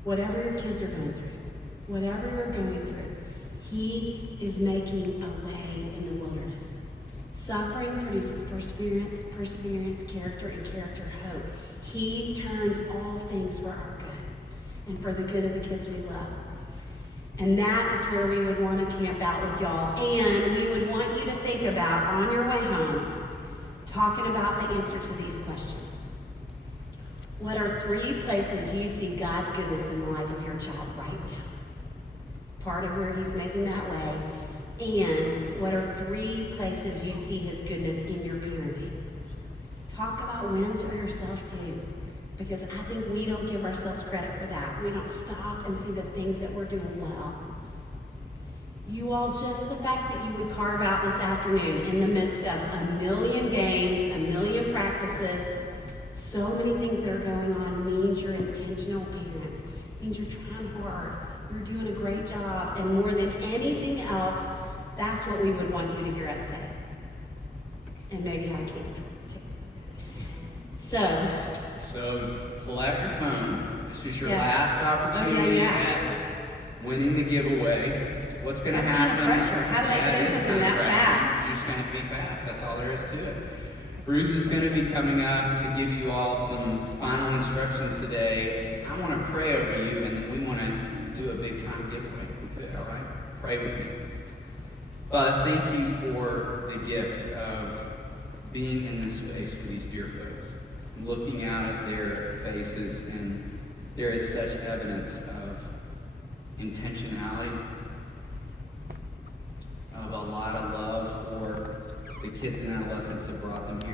whatever your kids are going through, whatever you're going through, he is making a way in the wilderness. Suffering produces perseverance, perseverance, character, and character, hope. He turns all things for our good and for the good of the kids we love. And that is where we would want to camp out with y'all. And we would want you to think about, on your way home, talking about the answer to these questions. What are 3 places you see God's goodness in the life of your child right now? Part of where he's making that way. And what are 3 places you see his goodness in your parenting? Talk about wins for yourself too. Because I think we don't give ourselves credit for that. We don't stop and see the things that we're doing well. You all, just the fact that you would carve out this afternoon in the midst of a million games, a million practices, so many things that are going on means you're intentional parents, means you're trying hard, you're doing a great job, and more than anything else, that's what we would want you to hear us say. And maybe I can. So pull out your phone. This is your Yes. last opportunity at winning the giveaway. What's going to That's kind happen? of pressure. How do they Yeah, say it is something kind of that pressure. fast? You're just going to have to be fast. That's all there is to it. Bruce is going to be coming up to give you all some final instructions today. I want to pray over you, and then we want to do a big time giveaway. We could, all right? Pray with me. Father, thank you for the gift of being in this space with these dear folks, looking out at their faces, and there is such evidence of intentionality, of a lot of love for the kids and adolescents that brought them here.